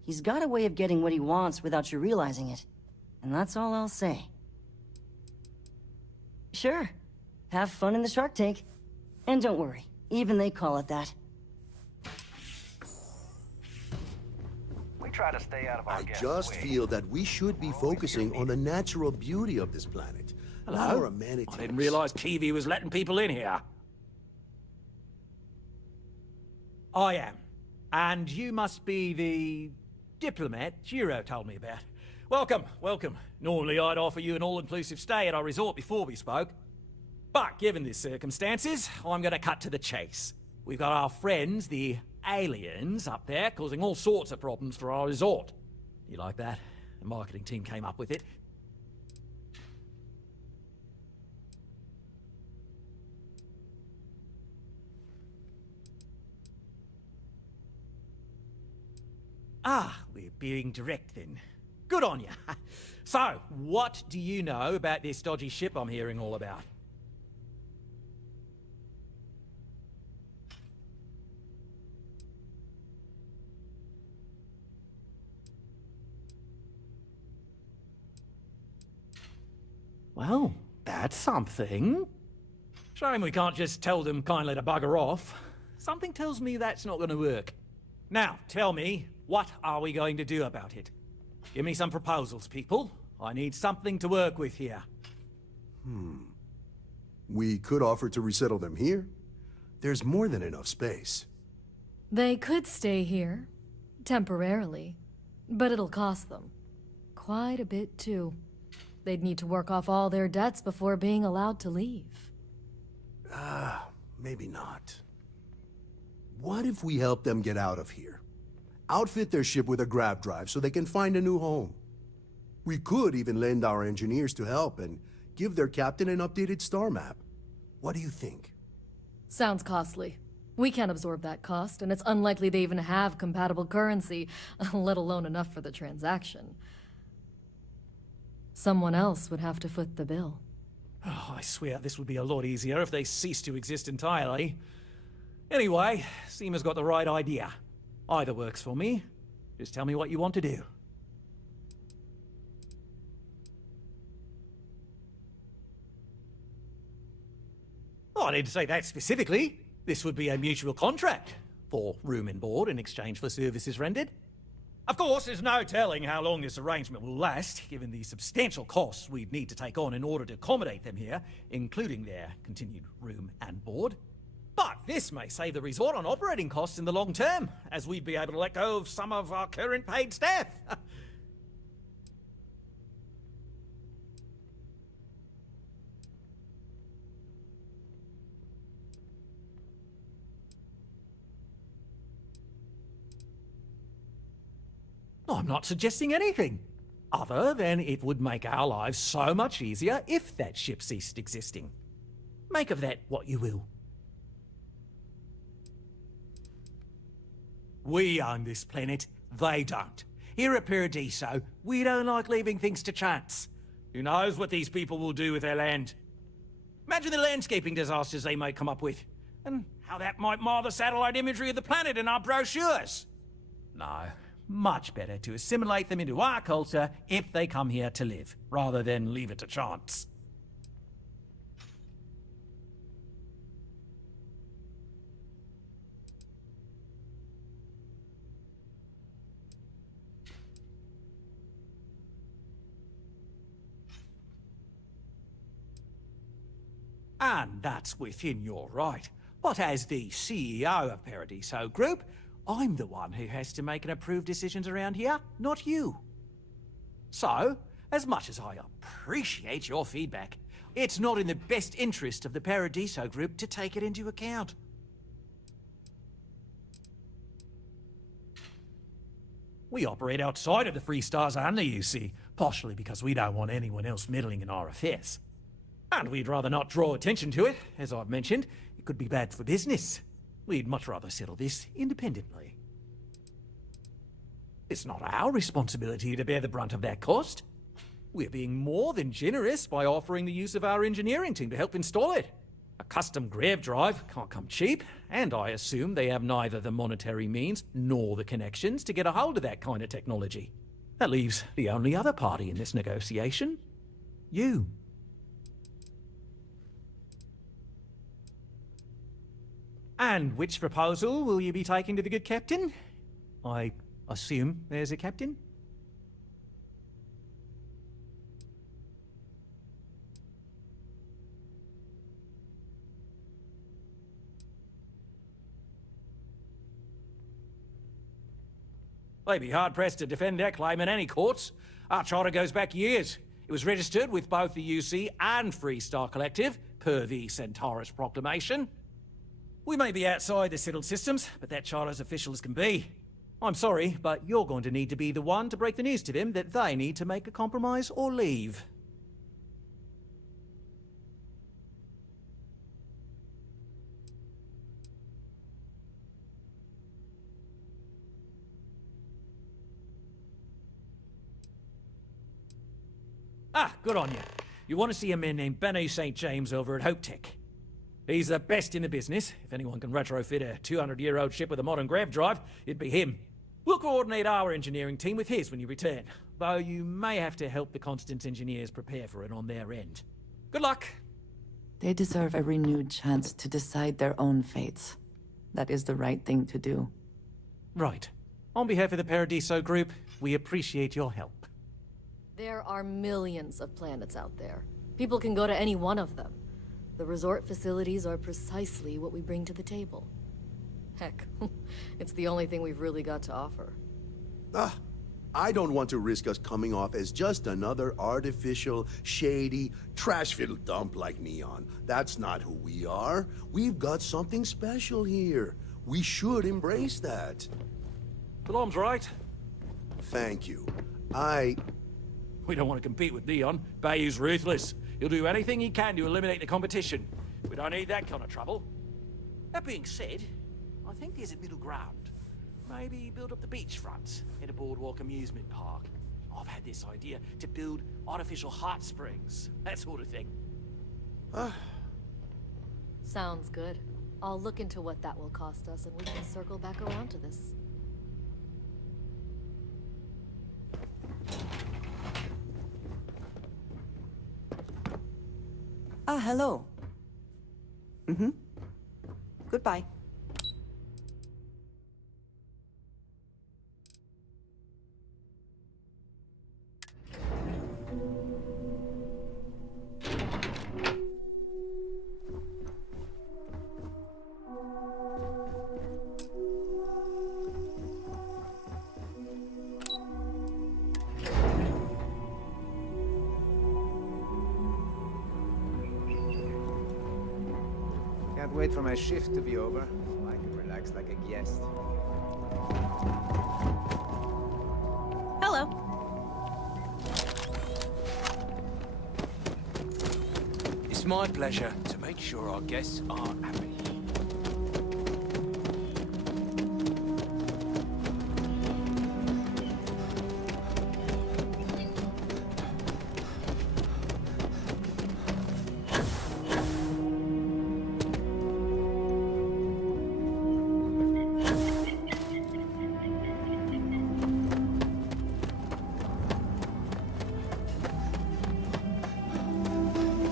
He's got a way of getting what he wants without you realizing it. And that's all I'll say. Sure. Have fun in the shark tank. And don't worry, even they call it that. We try to stay out of our I guests' just way. feel that we should be focusing on the natural beauty of this planet. Hello? Our amenities. I didn't realize Kiwi was letting people in here. I am. And you must be the diplomat Jiro told me about. Welcome, welcome. Normally I'd offer you an all-inclusive stay at our resort before we spoke. But given the circumstances, I'm gonna cut to the chase. We've got our friends, the aliens, up there, causing all sorts of problems for our resort. You like that? The marketing team came up with it. Ah, we're being direct then. Good on you. So, what do you know about this dodgy ship I'm hearing all about? Well, that's something. Shame we can't just tell them kindly to bugger off. Something tells me that's not going to work. Now, tell me, what are we going to do about it? Give me some proposals, people. I need something to work with here. We could offer to resettle them here. There's more than enough space. They could stay here, temporarily, but it'll cost them. Quite a bit, too. They'd need to work off all their debts before being allowed to leave. Maybe not. What if we help them get out of here? Outfit their ship with a grav drive so they can find a new home. We could even lend our engineers to help and give their captain an updated star map. What do you think? Sounds costly. We can't absorb that cost, and it's unlikely they even have compatible currency, let alone enough for the transaction. Someone else would have to foot the bill. Oh, I swear this would be a lot easier if they ceased to exist entirely. Anyway, Seema's got the right idea. Either works for me. Just tell me what you want to do. Oh, I didn't say that specifically. This would be a mutual contract for room and board in exchange for services rendered. Of course, there's no telling how long this arrangement will last, given the substantial costs we'd need to take on in order to accommodate them here, including their continued room and board. But this may save the resort on operating costs in the long term, as we'd be able to let go of some of our current paid staff. I'm not suggesting anything, other than it would make our lives so much easier if that ship ceased existing. Make of that what you will. We own this planet, they don't. Here at Paradiso, we don't like leaving things to chance. Who knows what these people will do with their land? Imagine the landscaping disasters they might come up with, and how that might mar the satellite imagery of the planet in our brochures. No. Much better to assimilate them into our culture if they come here to live, rather than leave it to chance. And that's within your right. But as the CEO of Paradiso Group, I'm the one who has to make and approve decisions around here, not you. So, as much as I appreciate your feedback, it's not in the best interest of the Paradiso Group to take it into account. We operate outside of the Free Stars only, you see, partially because we don't want anyone else meddling in our affairs. And we'd rather not draw attention to it, as I've mentioned. It could be bad for business. We'd much rather settle this independently. It's not our responsibility to bear the brunt of that cost. We're being more than generous by offering the use of our engineering team to help install it. A custom grav drive can't come cheap, and I assume they have neither the monetary means nor the connections to get a hold of that kind of technology. That leaves the only other party in this negotiation. You. And which proposal will you be taking to the good captain? I assume there's a captain? They'd be hard-pressed to defend their claim in any courts. Our charter goes back years. It was registered with both the UC and Free Star Collective, per the Centaurus Proclamation. We may be outside the settled systems, but that charter's official as can be. I'm sorry, but you're going to need to be the one to break the news to them that they need to make a compromise or leave. Ah, good on you. You want to see a man named Benny St. James over at Hope Tech. He's the best in the business. If anyone can retrofit a 200-year-old ship with a modern grav drive, it'd be him. We'll coordinate our engineering team with his when you return, though you may have to help the Constance engineers prepare for it on their end. Good luck. They deserve a renewed chance to decide their own fates. That is the right thing to do. Right. On behalf of the Paradiso Group, we appreciate your help. There are millions of planets out there. People can go to any one of them. The resort facilities are precisely what we bring to the table. Heck, it's the only thing we've really got to offer. I don't want to risk us coming off as just another artificial, shady, trash-filled dump like Neon. That's not who we are. We've got something special here. We should embrace that. Alarm's right. Thank you. We don't want to compete with Neon. Bayou's ruthless. He'll do anything he can to eliminate the competition. We don't need that kind of trouble. That being said, I think there's a middle ground. Maybe build up the beachfront in a boardwalk amusement park. I've had this idea to build artificial hot springs, that sort of thing. Sounds good. I'll look into what that will cost us, and we can circle back around to this. Hello. Goodbye. Can't wait for my shift to be over, so I can relax like a guest. Hello. It's my pleasure to make sure our guests are happy.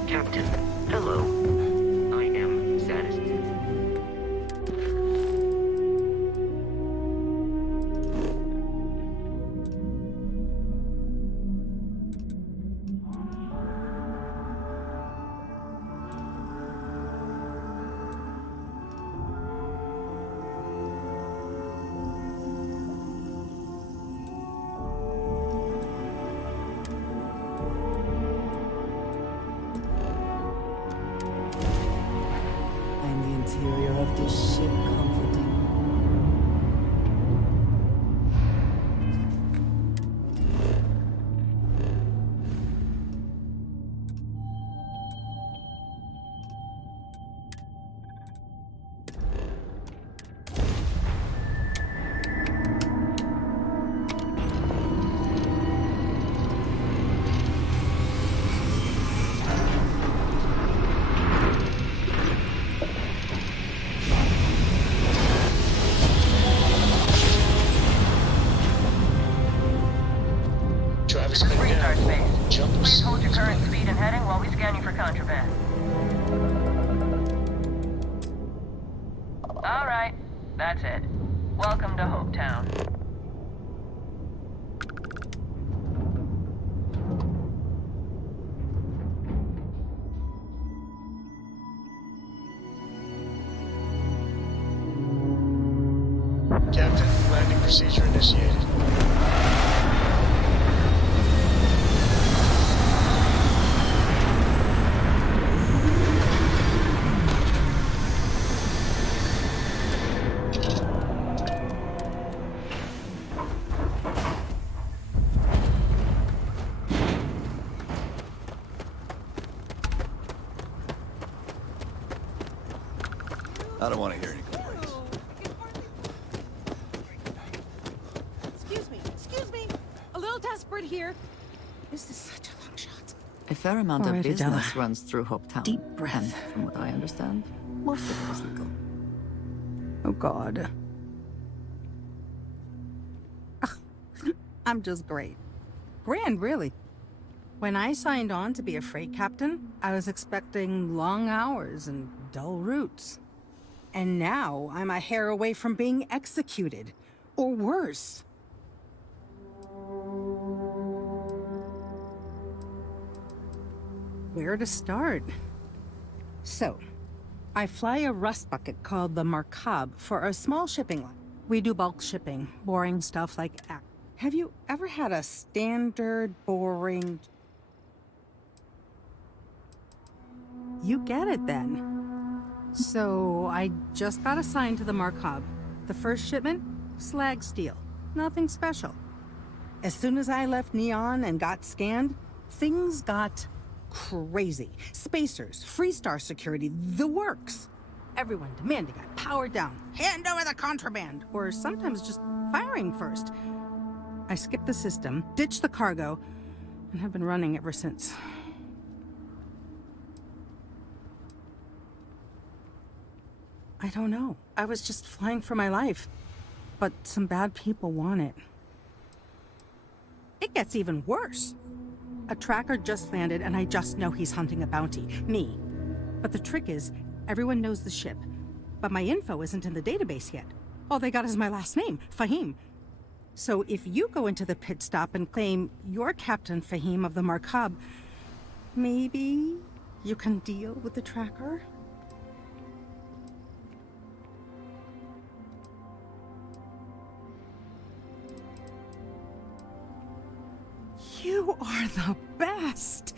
Captain, hello. I am satisfied. Interior of this ship comforting. Please hold your current speed and heading while we scan you for contraband. All right, that's it. Welcome to Hopetown. Captain, landing procedure initiated. I don't want to hear any complaints. Excuse me. A little desperate here. This is such a long shot. A fair amount All of right, business Adela. runs through Hopetown. Deep breath. And from what I understand, most of it is legal. Oh, God. I'm just great. Grand, really. When I signed on to be a freight captain, I was expecting long hours and dull routes. And now I'm a hair away from being executed. Or worse. Where to start? So, I fly a rust bucket called the Markab for a small shipping line. We do bulk shipping, boring stuff like Have you ever had a standard, boring... You get it then. So, I just got assigned to the Markab. The first shipment? Slag steel. Nothing special. As soon as I left Neon and got scanned, things got crazy. Spacers, Freestar security, the works. Everyone demanding I power down, hand over the contraband, or sometimes just firing first. I skipped the system, ditched the cargo, and have been running ever since. I don't know. I was just flying for my life. But some bad people want it. It gets even worse. A tracker just landed and I just know he's hunting a bounty. Me. But the trick is, everyone knows the ship. But my info isn't in the database yet. All they got is my last name, Fahim. So if you go into the pit stop and claim you're Captain Fahim of the Markab, maybe you can deal with the tracker? You are the best!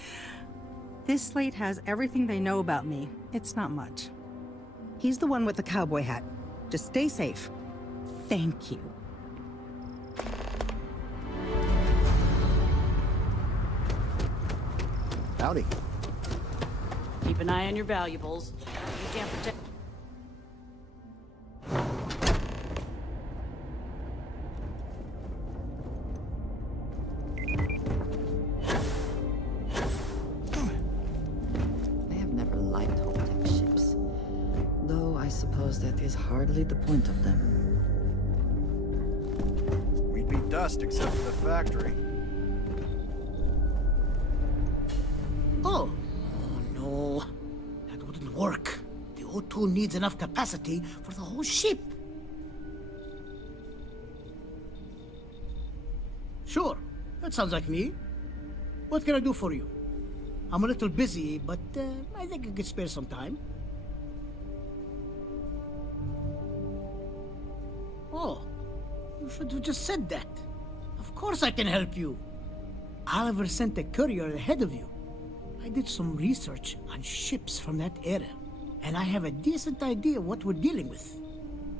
This slate has everything they know about me. It's not much. He's the one with the cowboy hat. Just stay safe. Thank you. Howdy. Keep an eye on your valuables. You can't protect... That is hardly the point of them. We'd be dust except for the factory. Oh no. That wouldn't work. The O2 needs enough capacity for the whole ship. Sure, that sounds like me. What can I do for you? I'm a little busy, but I think I could spare some time. Oh, you should have just said that. Of course I can help you. Oliver sent a courier ahead of you. I did some research on ships from that era, and I have a decent idea what we're dealing with.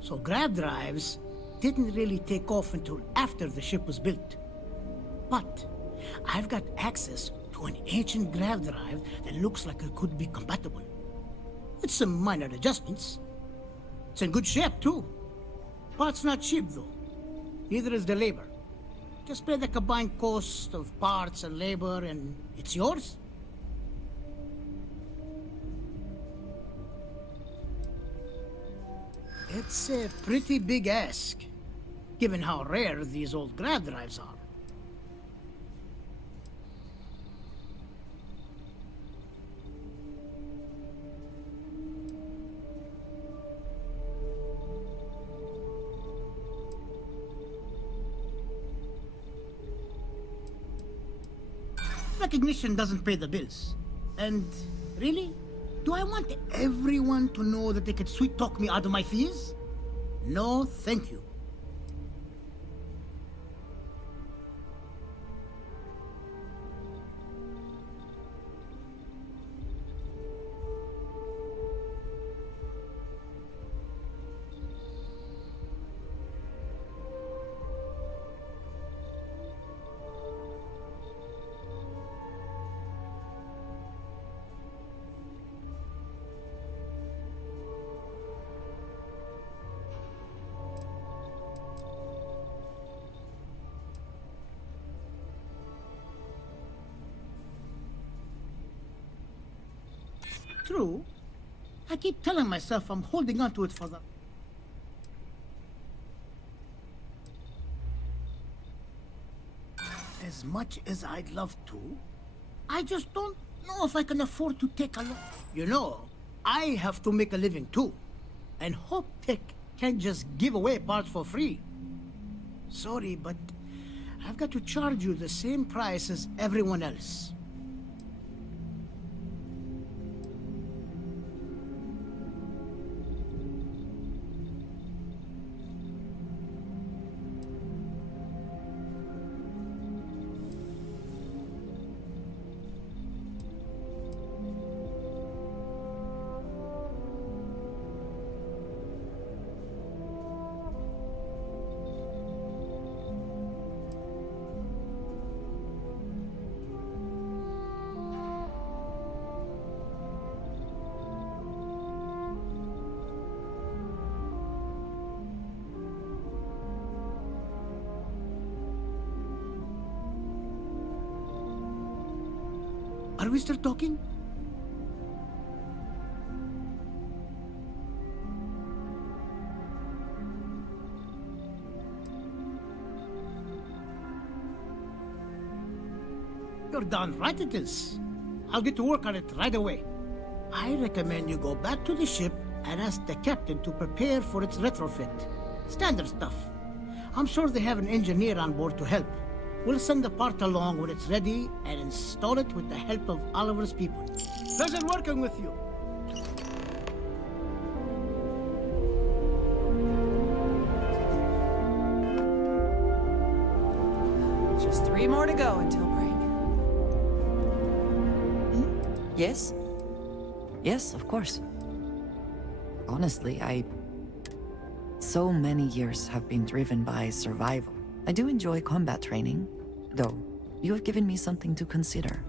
So grav drives didn't really take off until after the ship was built. But I've got access to an ancient grav drive that looks like it could be compatible. With some minor adjustments. It's in good shape, too. Parts not cheap, though. Neither is the labor. Just pay the combined cost of parts and labor, and it's yours. It's a pretty big ask, given how rare these old grav drives are. Recognition doesn't pay the bills. And really? Do I want everyone to know that they could sweet-talk me out of my fees? No, thank you. True. I keep telling myself I'm holding on to it for the... As much as I'd love to, I just don't know if I can afford to take a look. You know, I have to make a living too. And Hope Tech can't just give away parts for free. Sorry, but I've got to charge you the same price as everyone else. Are we still talking? You're done right it is. I'll get to work on it right away. I recommend you go back to the ship and ask the captain to prepare for its retrofit. Standard stuff. I'm sure they have an engineer on board to help. We'll send the part along when it's ready and install it with the help of Oliver's people. Pleasure working with you. Just 3 more to go until break. Yes? Yes, of course. Honestly, so many years have been driven by survival. I do enjoy combat training, though you have given me something to consider.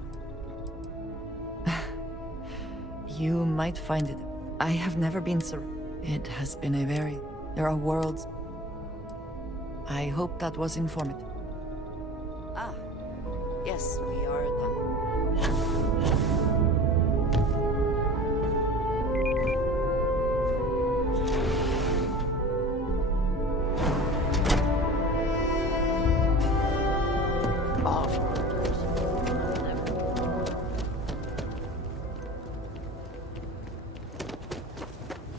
You might find it... I have never been It has been a very... There are worlds... I hope that was informative. Ah, yes, we are done.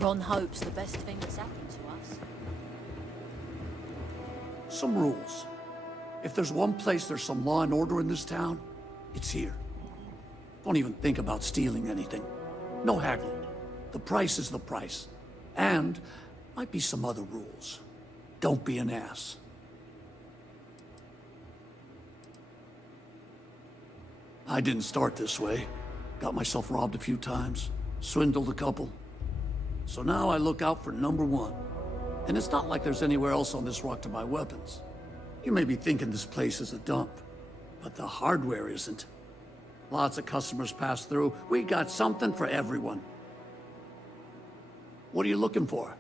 Ron hopes the best thing that's happened to us. Some rules. If there's one place there's some law and order in this town, it's here. Don't even think about stealing anything. No haggling. The price is the price. And might be some other rules. Don't be an ass. I didn't start this way. Got myself robbed a few times. Swindled a couple. So now I look out for number one. And it's not like there's anywhere else on this rock to buy weapons. You may be thinking this place is a dump, but the hardware isn't. Lots of customers pass through. We got something for everyone. What are you looking for?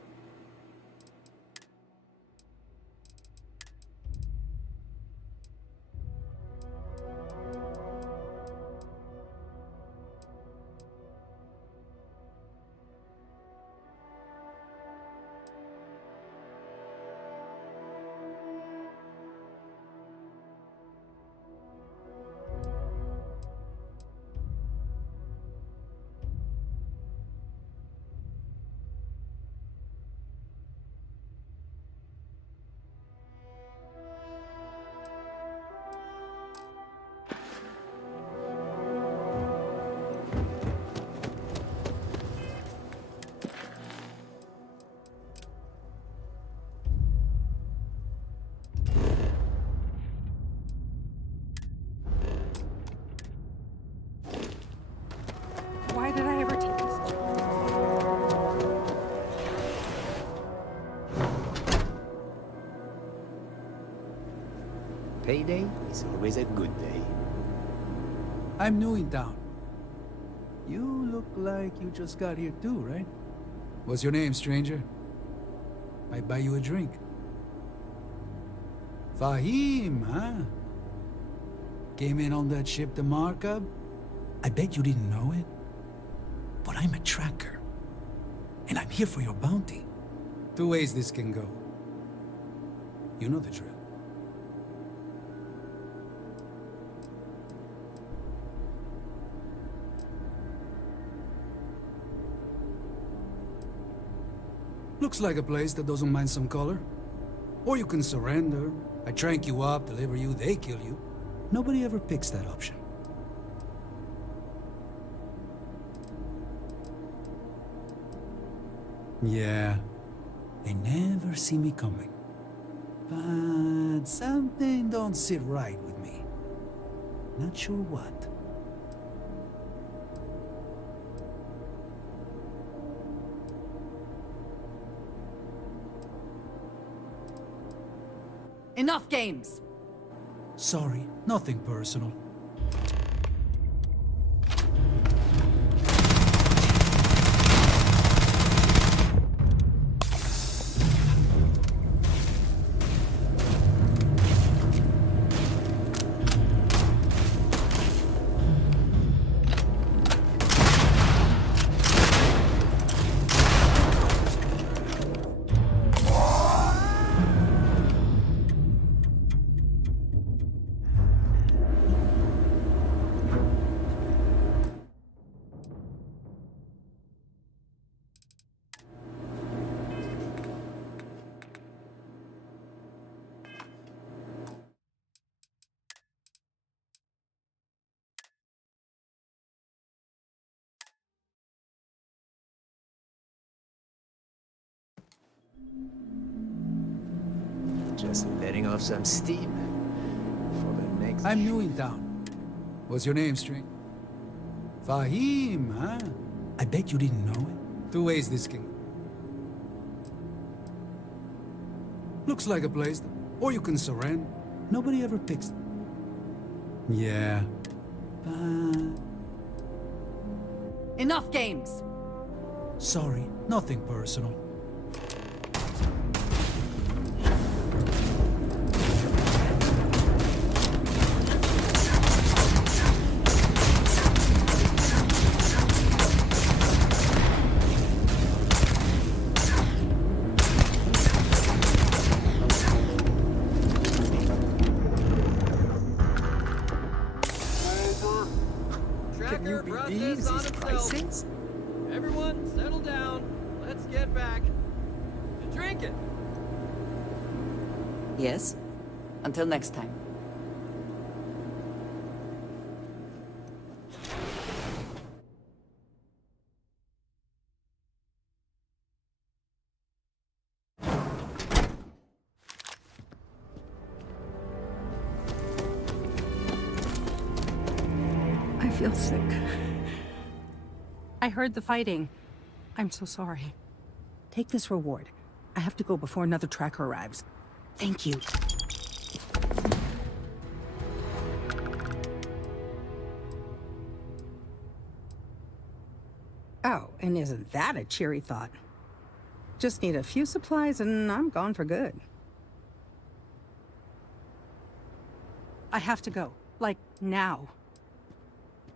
Why did I ever take this job? Payday is always a good day. I'm new in town. You look like you just got here too, right? What's your name, stranger? Might buy you a drink. Fahim, huh? Came in on that ship, the Markup? I bet you didn't know it. But I'm a tracker. And I'm here for your bounty. 2 ways this can go. You know the drill. Looks like a place that doesn't mind some color. Or you can surrender. I trank you up, deliver you, they kill you. Nobody ever picks that option. Yeah, they never see me coming. But something don't sit right with me. Not sure what. Enough games! Sorry, nothing personal. Just letting off some steam for the next... I'm new in town. What's your name, String? Fahim, huh? I bet you didn't know it. Two ways this can... Looks like a place, or you can surrender. Nobody ever picks it. Yeah. Enough games! Sorry, nothing personal. Tracker, process on itself. Everyone, settle down. Let's get back to drinking. Yes? Until next time. I feel sick. I heard the fighting. I'm so sorry. Take this reward. I have to go before another tracker arrives. Thank you. Oh, and isn't that a cheery thought? Just need a few supplies and I'm gone for good. I have to go. Like, now.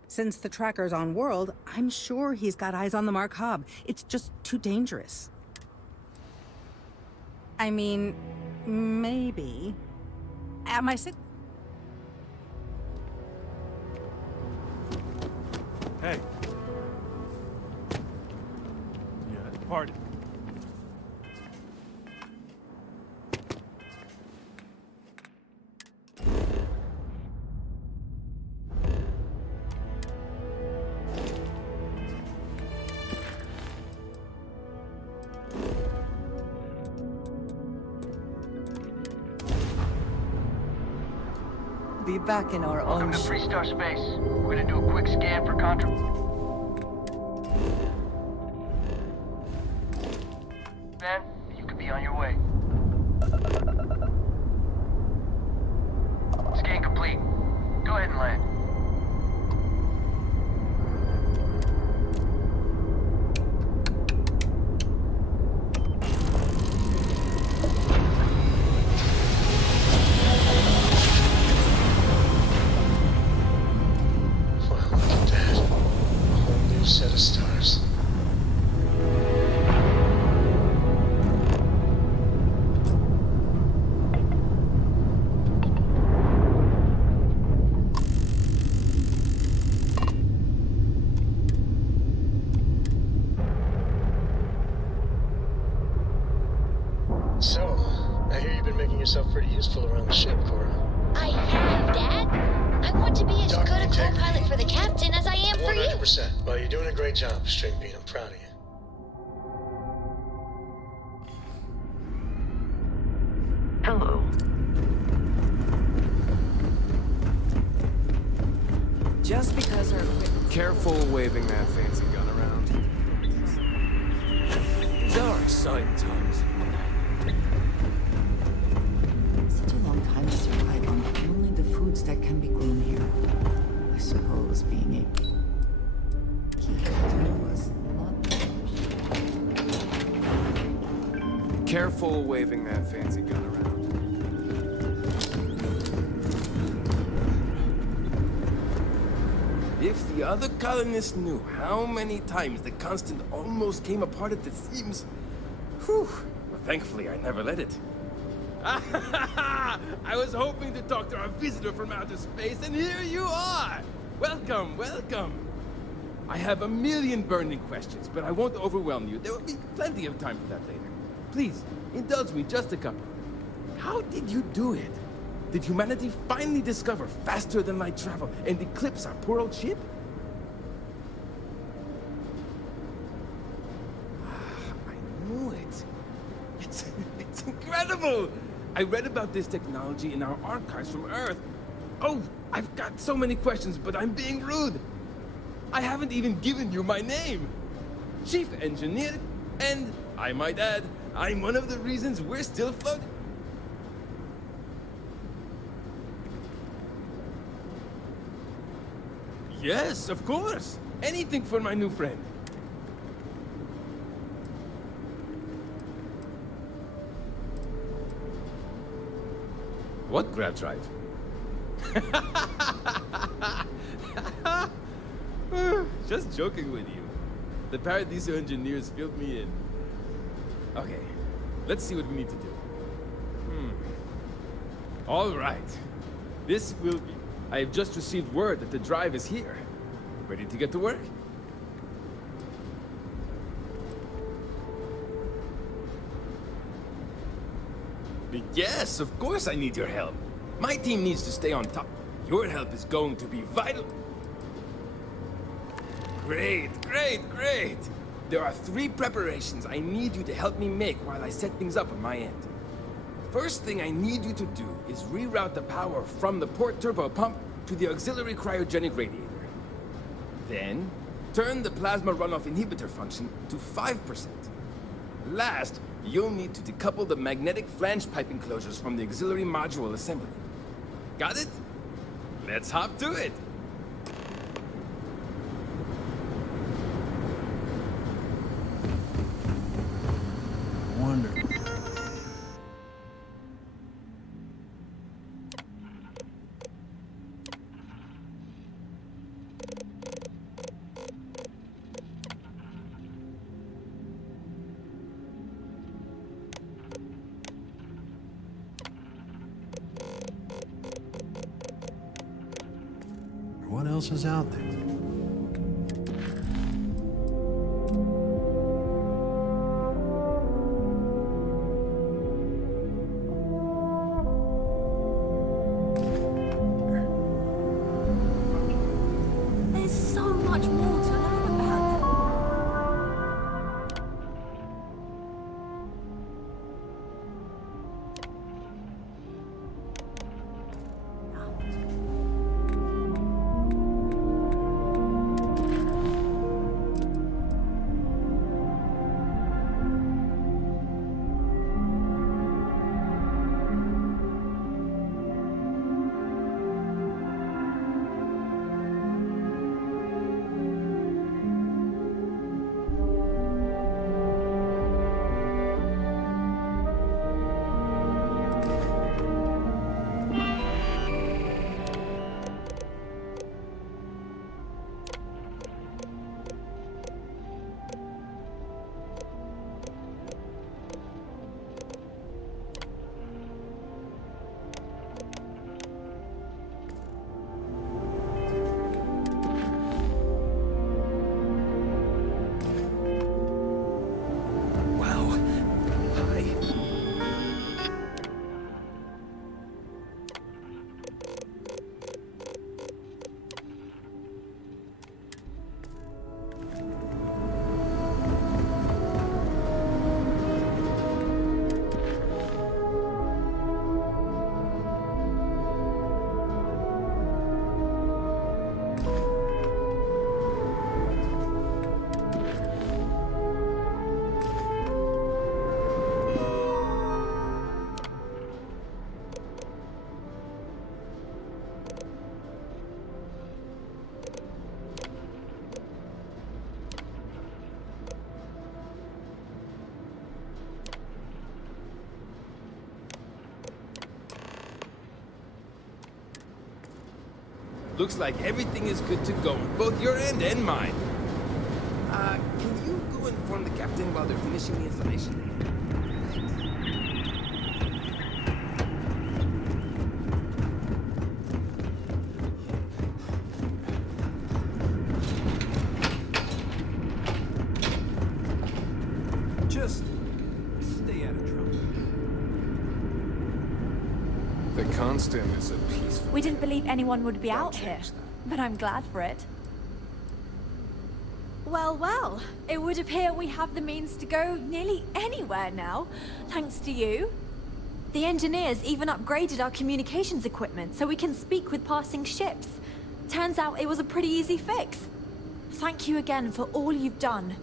Since the tracker's on World, I'm sure he's got eyes on the Mark Hub. It's just too dangerous. I mean, maybe. Am I sick? Hey. Yeah, pardon. Be back in our own Welcome to Freestar Space. We're gonna do a quick scan for contra... Ben, you could be on your way. Scan complete. Go ahead and land. Set of stars. So, I hear you've been making yourself pretty useful around the ship, Cora. I have, Dad. I want to be as good a co-pilot for the captain as I am for you. 100%. Well, you're doing a great job, String Bean. I'm proud of you. Hello. Just because our Careful waving that fancy gun around. These are exciting times. Such a long time to survive on only the foods that can be grown here. I suppose being a key was not... Careful waving that fancy gun around. If the other colonists knew how many times the Constant almost came apart at the seams... Whew. Well, thankfully, I never let it. I was hoping to talk to our visitor from outer space, and here you are! Welcome, welcome! I have a million burning questions, but I won't overwhelm you. There will be plenty of time for that later. Please, indulge me just a couple. How did you do it? Did humanity finally discover faster-than-light travel and eclipse our poor old ship? I knew it. incredible! I read about this technology in our archives from Earth. Oh, I've got so many questions, but I'm being rude. I haven't even given you my name. Chief Engineer, and I might add, I'm one of the reasons we're still floating. Yes, of course. Anything for my new friend. What grab drive? Just joking with you. The Paradiso engineers filled me in. Okay, let's see what we need to do. All right. This will be... I have just received word that the drive is here. Ready to get to work? Yes, of course I need your help. My team needs to stay on top. Your help is going to be vital. Great, great, great! There are 3 preparations I need you to help me make while I set things up on my end. First thing I need you to do is reroute the power from the port turbo pump to the auxiliary cryogenic radiator. Then, turn the plasma runoff inhibitor function to 5%. Last, you'll need to decouple the magnetic flange pipe enclosures from the auxiliary module assembly. Got it? Let's hop to it! Wonderful. What else is out there? There's so much more to learn about them. Looks like everything is good to go on both your end and mine. Can you go inform the captain while they're finishing the installation? Just stay out of trouble. The Constant is a peaceful... We didn't believe anyone would be out here, but I'm glad for it. Well, well, it would appear we have the means to go nearly anywhere now, thanks to you. The engineers even upgraded our communications equipment so we can speak with passing ships. Turns out it was a pretty easy fix. Thank you again for all you've done.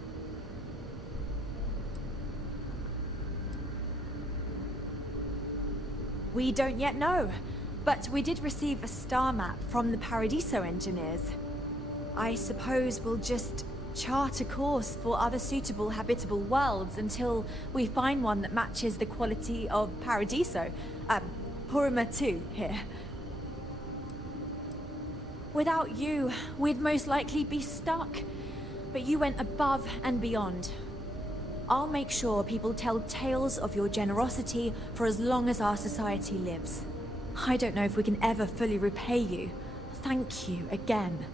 We don't yet know, but we did receive a star map from the Paradiso engineers. I suppose we'll just chart a course for other suitable habitable worlds until we find one that matches the quality of Paradiso. Purima 2 here. Without you, we'd most likely be stuck. But you went above and beyond. I'll make sure people tell tales of your generosity for as long as our society lives. I don't know if we can ever fully repay you. Thank you again.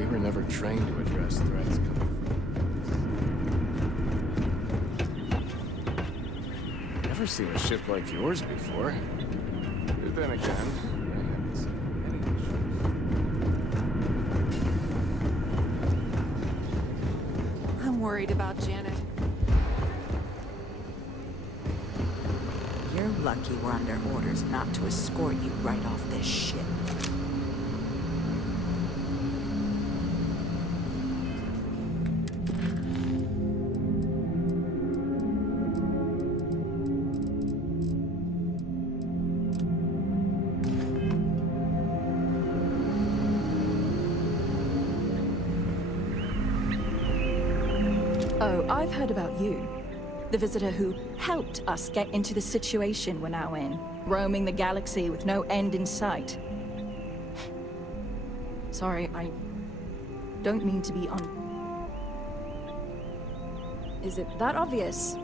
We were never trained to address threats coming from. Never seen a ship like yours before. But then again, I haven't seen any. I'm worried about Janet. You're lucky we're under orders not to escort you right off this ship. Oh, I've heard about you. The visitor who helped us get into the situation we're now in. Roaming the galaxy with no end in sight. Sorry, I don't mean to be Is it that obvious?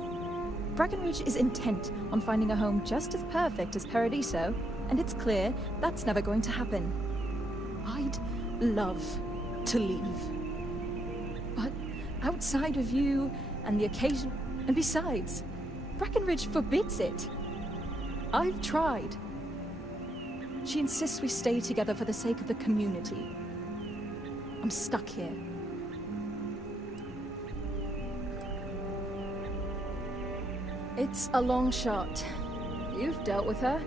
Breckenridge is intent on finding a home just as perfect as Paradiso, and it's clear that's never going to happen. I'd love to leave. But outside of you and the occasion... And besides, Breckenridge forbids it. I've tried. She insists we stay together for the sake of the community. I'm stuck here. It's a long shot. You've dealt with her.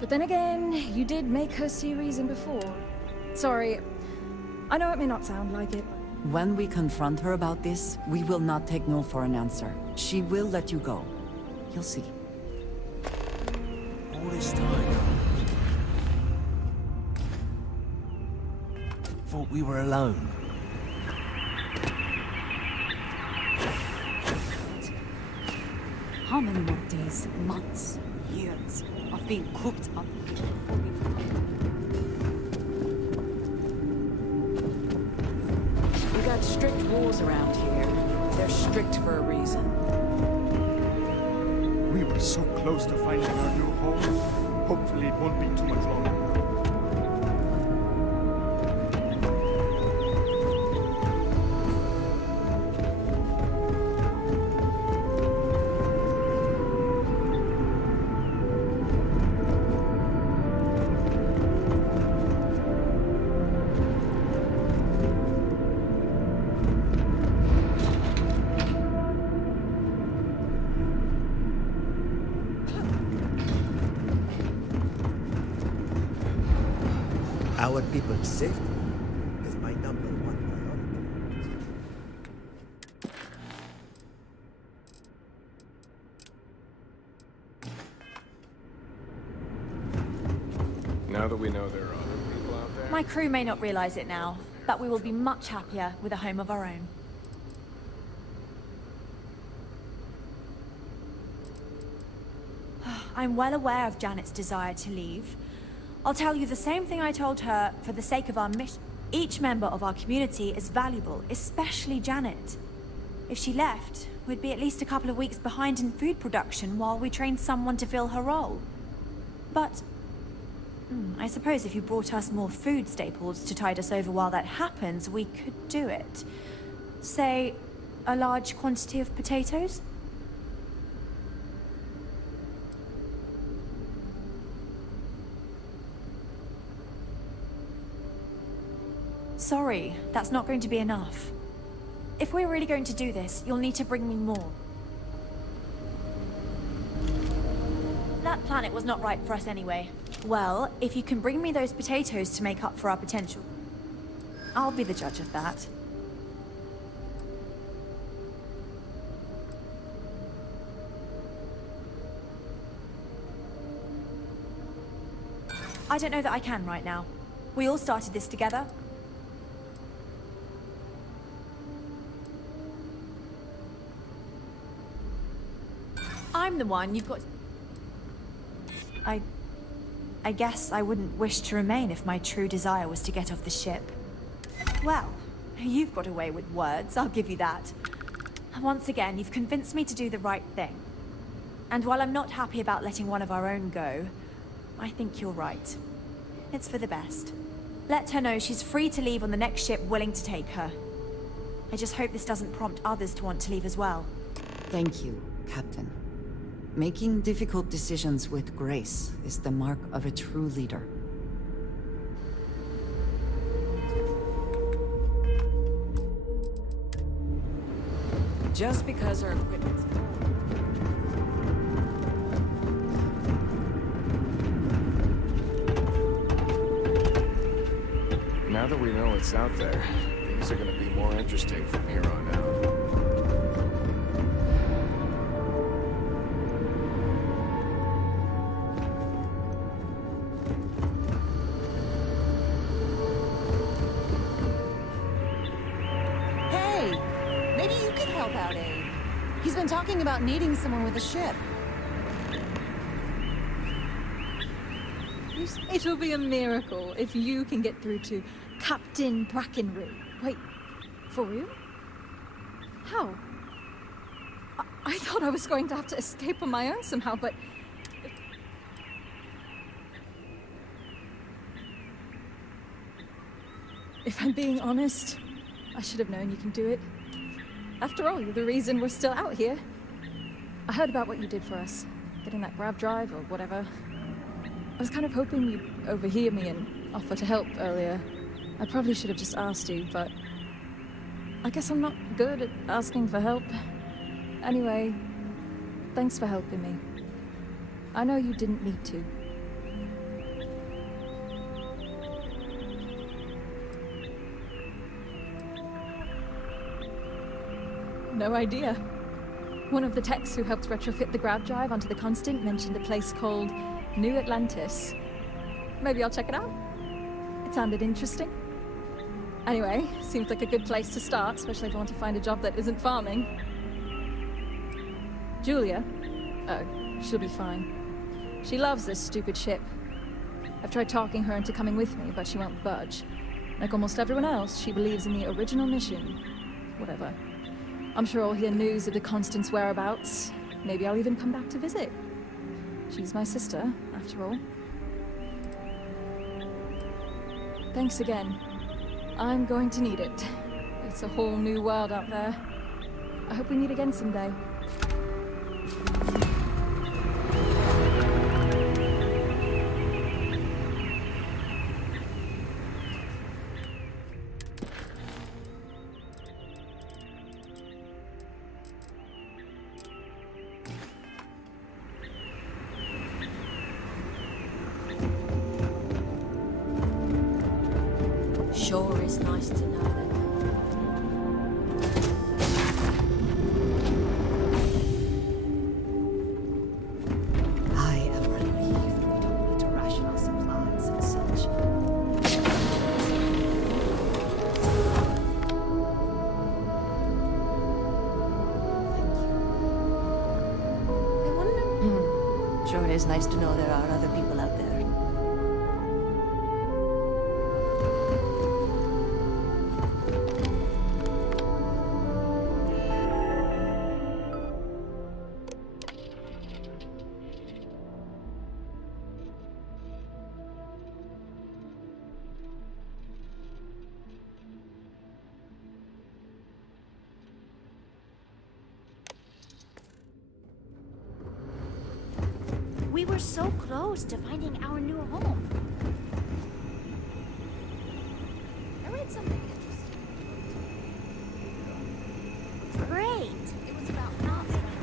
But then again, you did make her see reason before. Sorry, I know it may not sound like it. When we confront her about this, we will not take no for an answer. She will let you go. You'll see. All this time. Thought we were alone. How many more days, months, years of being cooped up before we We got strict rules around here. They're strict for a reason. We were so close to finding our new home. Hopefully it won't be too much longer. Our people's safety is my number one priority. Now that we know there are other people out there... My crew may not realize it now, but we will be much happier with a home of our own. I'm well aware of Janet's desire to leave. I'll tell you the same thing I told her for the sake of our mission. Each member of our community is valuable, especially Janet. If she left, we'd be at least a couple of weeks behind in food production while we trained someone to fill her role. But I suppose if you brought us more food staples to tide us over while that happens, we could do it. Say, a large quantity of potatoes? Sorry, that's not going to be enough. If we're really going to do this, you'll need to bring me more. That planet was not right for us anyway. Well, if you can bring me those potatoes to make up for our potential, I'll be the judge of that. I don't know that I can right now. We all started this together. I'm the one you've got... I guess I wouldn't wish to remain if my true desire was to get off the ship. Well, you've got away with words, I'll give you that. Once again, you've convinced me to do the right thing. And while I'm not happy about letting one of our own go, I think you're right. It's for the best. Let her know she's free to leave on the next ship willing to take her. I just hope this doesn't prompt others to want to leave as well. Thank you, Captain. Making difficult decisions with grace is the mark of a true leader. Just because our equipment's Now that we know it's out there, things are gonna be more interesting from here on out. He's been talking about needing someone with a ship. It'll be a miracle if you can get through to Captain Brackenridge. Wait, for real? How? I thought I was going to have to escape on my own somehow, but... If I'm being honest, I should have known you can do it. After all, you're the reason we're still out here. I heard about what you did for us, getting that grab drive or whatever. I was kind of hoping you'd overhear me and offer to help earlier. I probably should have just asked you, but I guess I'm not good at asking for help. Anyway, thanks for helping me. I know you didn't need to. No idea. One of the techs who helped retrofit the grab drive onto the Constant mentioned a place called New Atlantis. Maybe I'll check it out. It sounded interesting. Anyway, seems like a good place to start, especially if I want to find a job that isn't farming. Julia? Oh, she'll be fine. She loves this stupid ship. I've tried talking her into coming with me, but she won't budge. Like almost everyone else, she believes in the original mission. Whatever. I'm sure I'll hear news of the Constant's whereabouts. Maybe I'll even come back to visit. She's my sister, after all. Thanks again. I'm going to need it. It's a whole new world out there. I hope we meet again someday. Sure is nice to know that. I am relieved we don't need to ration our supplies and such. Sure is nice to know there are other people out there. We were so close to finding our new home. I read something interesting. Great! It was about not little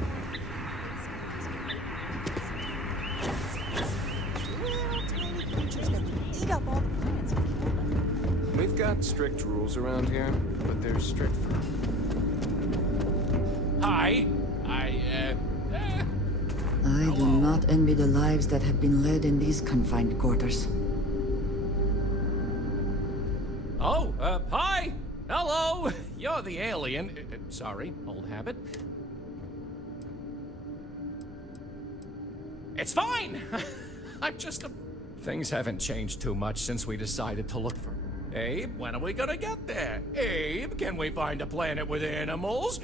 tiny creatures that eat up all the plants and kill them. We've got strict rules around here, but they're strict for... Hi. I do not envy the lives that have been led in these confined quarters. Oh, hi! Hello! You're the alien. Sorry, old habit. It's fine! I'm just a... Things haven't changed too much since we decided to look for... Abe, when are we gonna get there? Abe, can we find a planet with animals?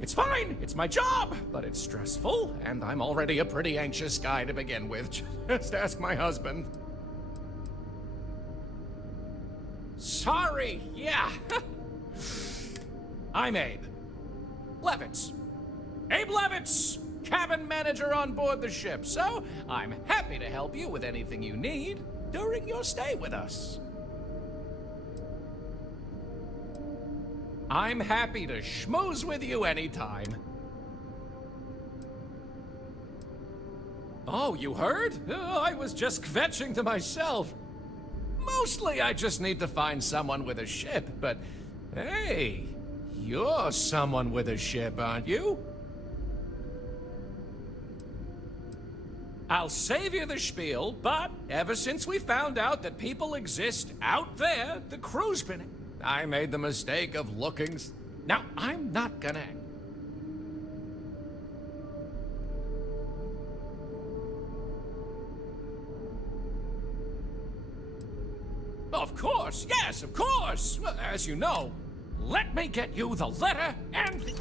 It's fine, it's my job, but it's stressful, and I'm already a pretty anxious guy to begin with. Just ask my husband. Sorry, yeah. I'm Abe. Levitz. Abe Levitz, cabin manager on board the ship, so I'm happy to help you with anything you need during your stay with us. I'm happy to schmooze with you anytime. Oh, you heard? I was just kvetching to myself. Mostly I just need to find someone with a ship, but hey, you're someone with a ship, aren't you? I'll save you the spiel, but ever since we found out that people exist out there, the crew's been... I made the mistake of looking... Now, I'm not gonna... Of course, yes, of course! Well, as you know, let me get you the letter and...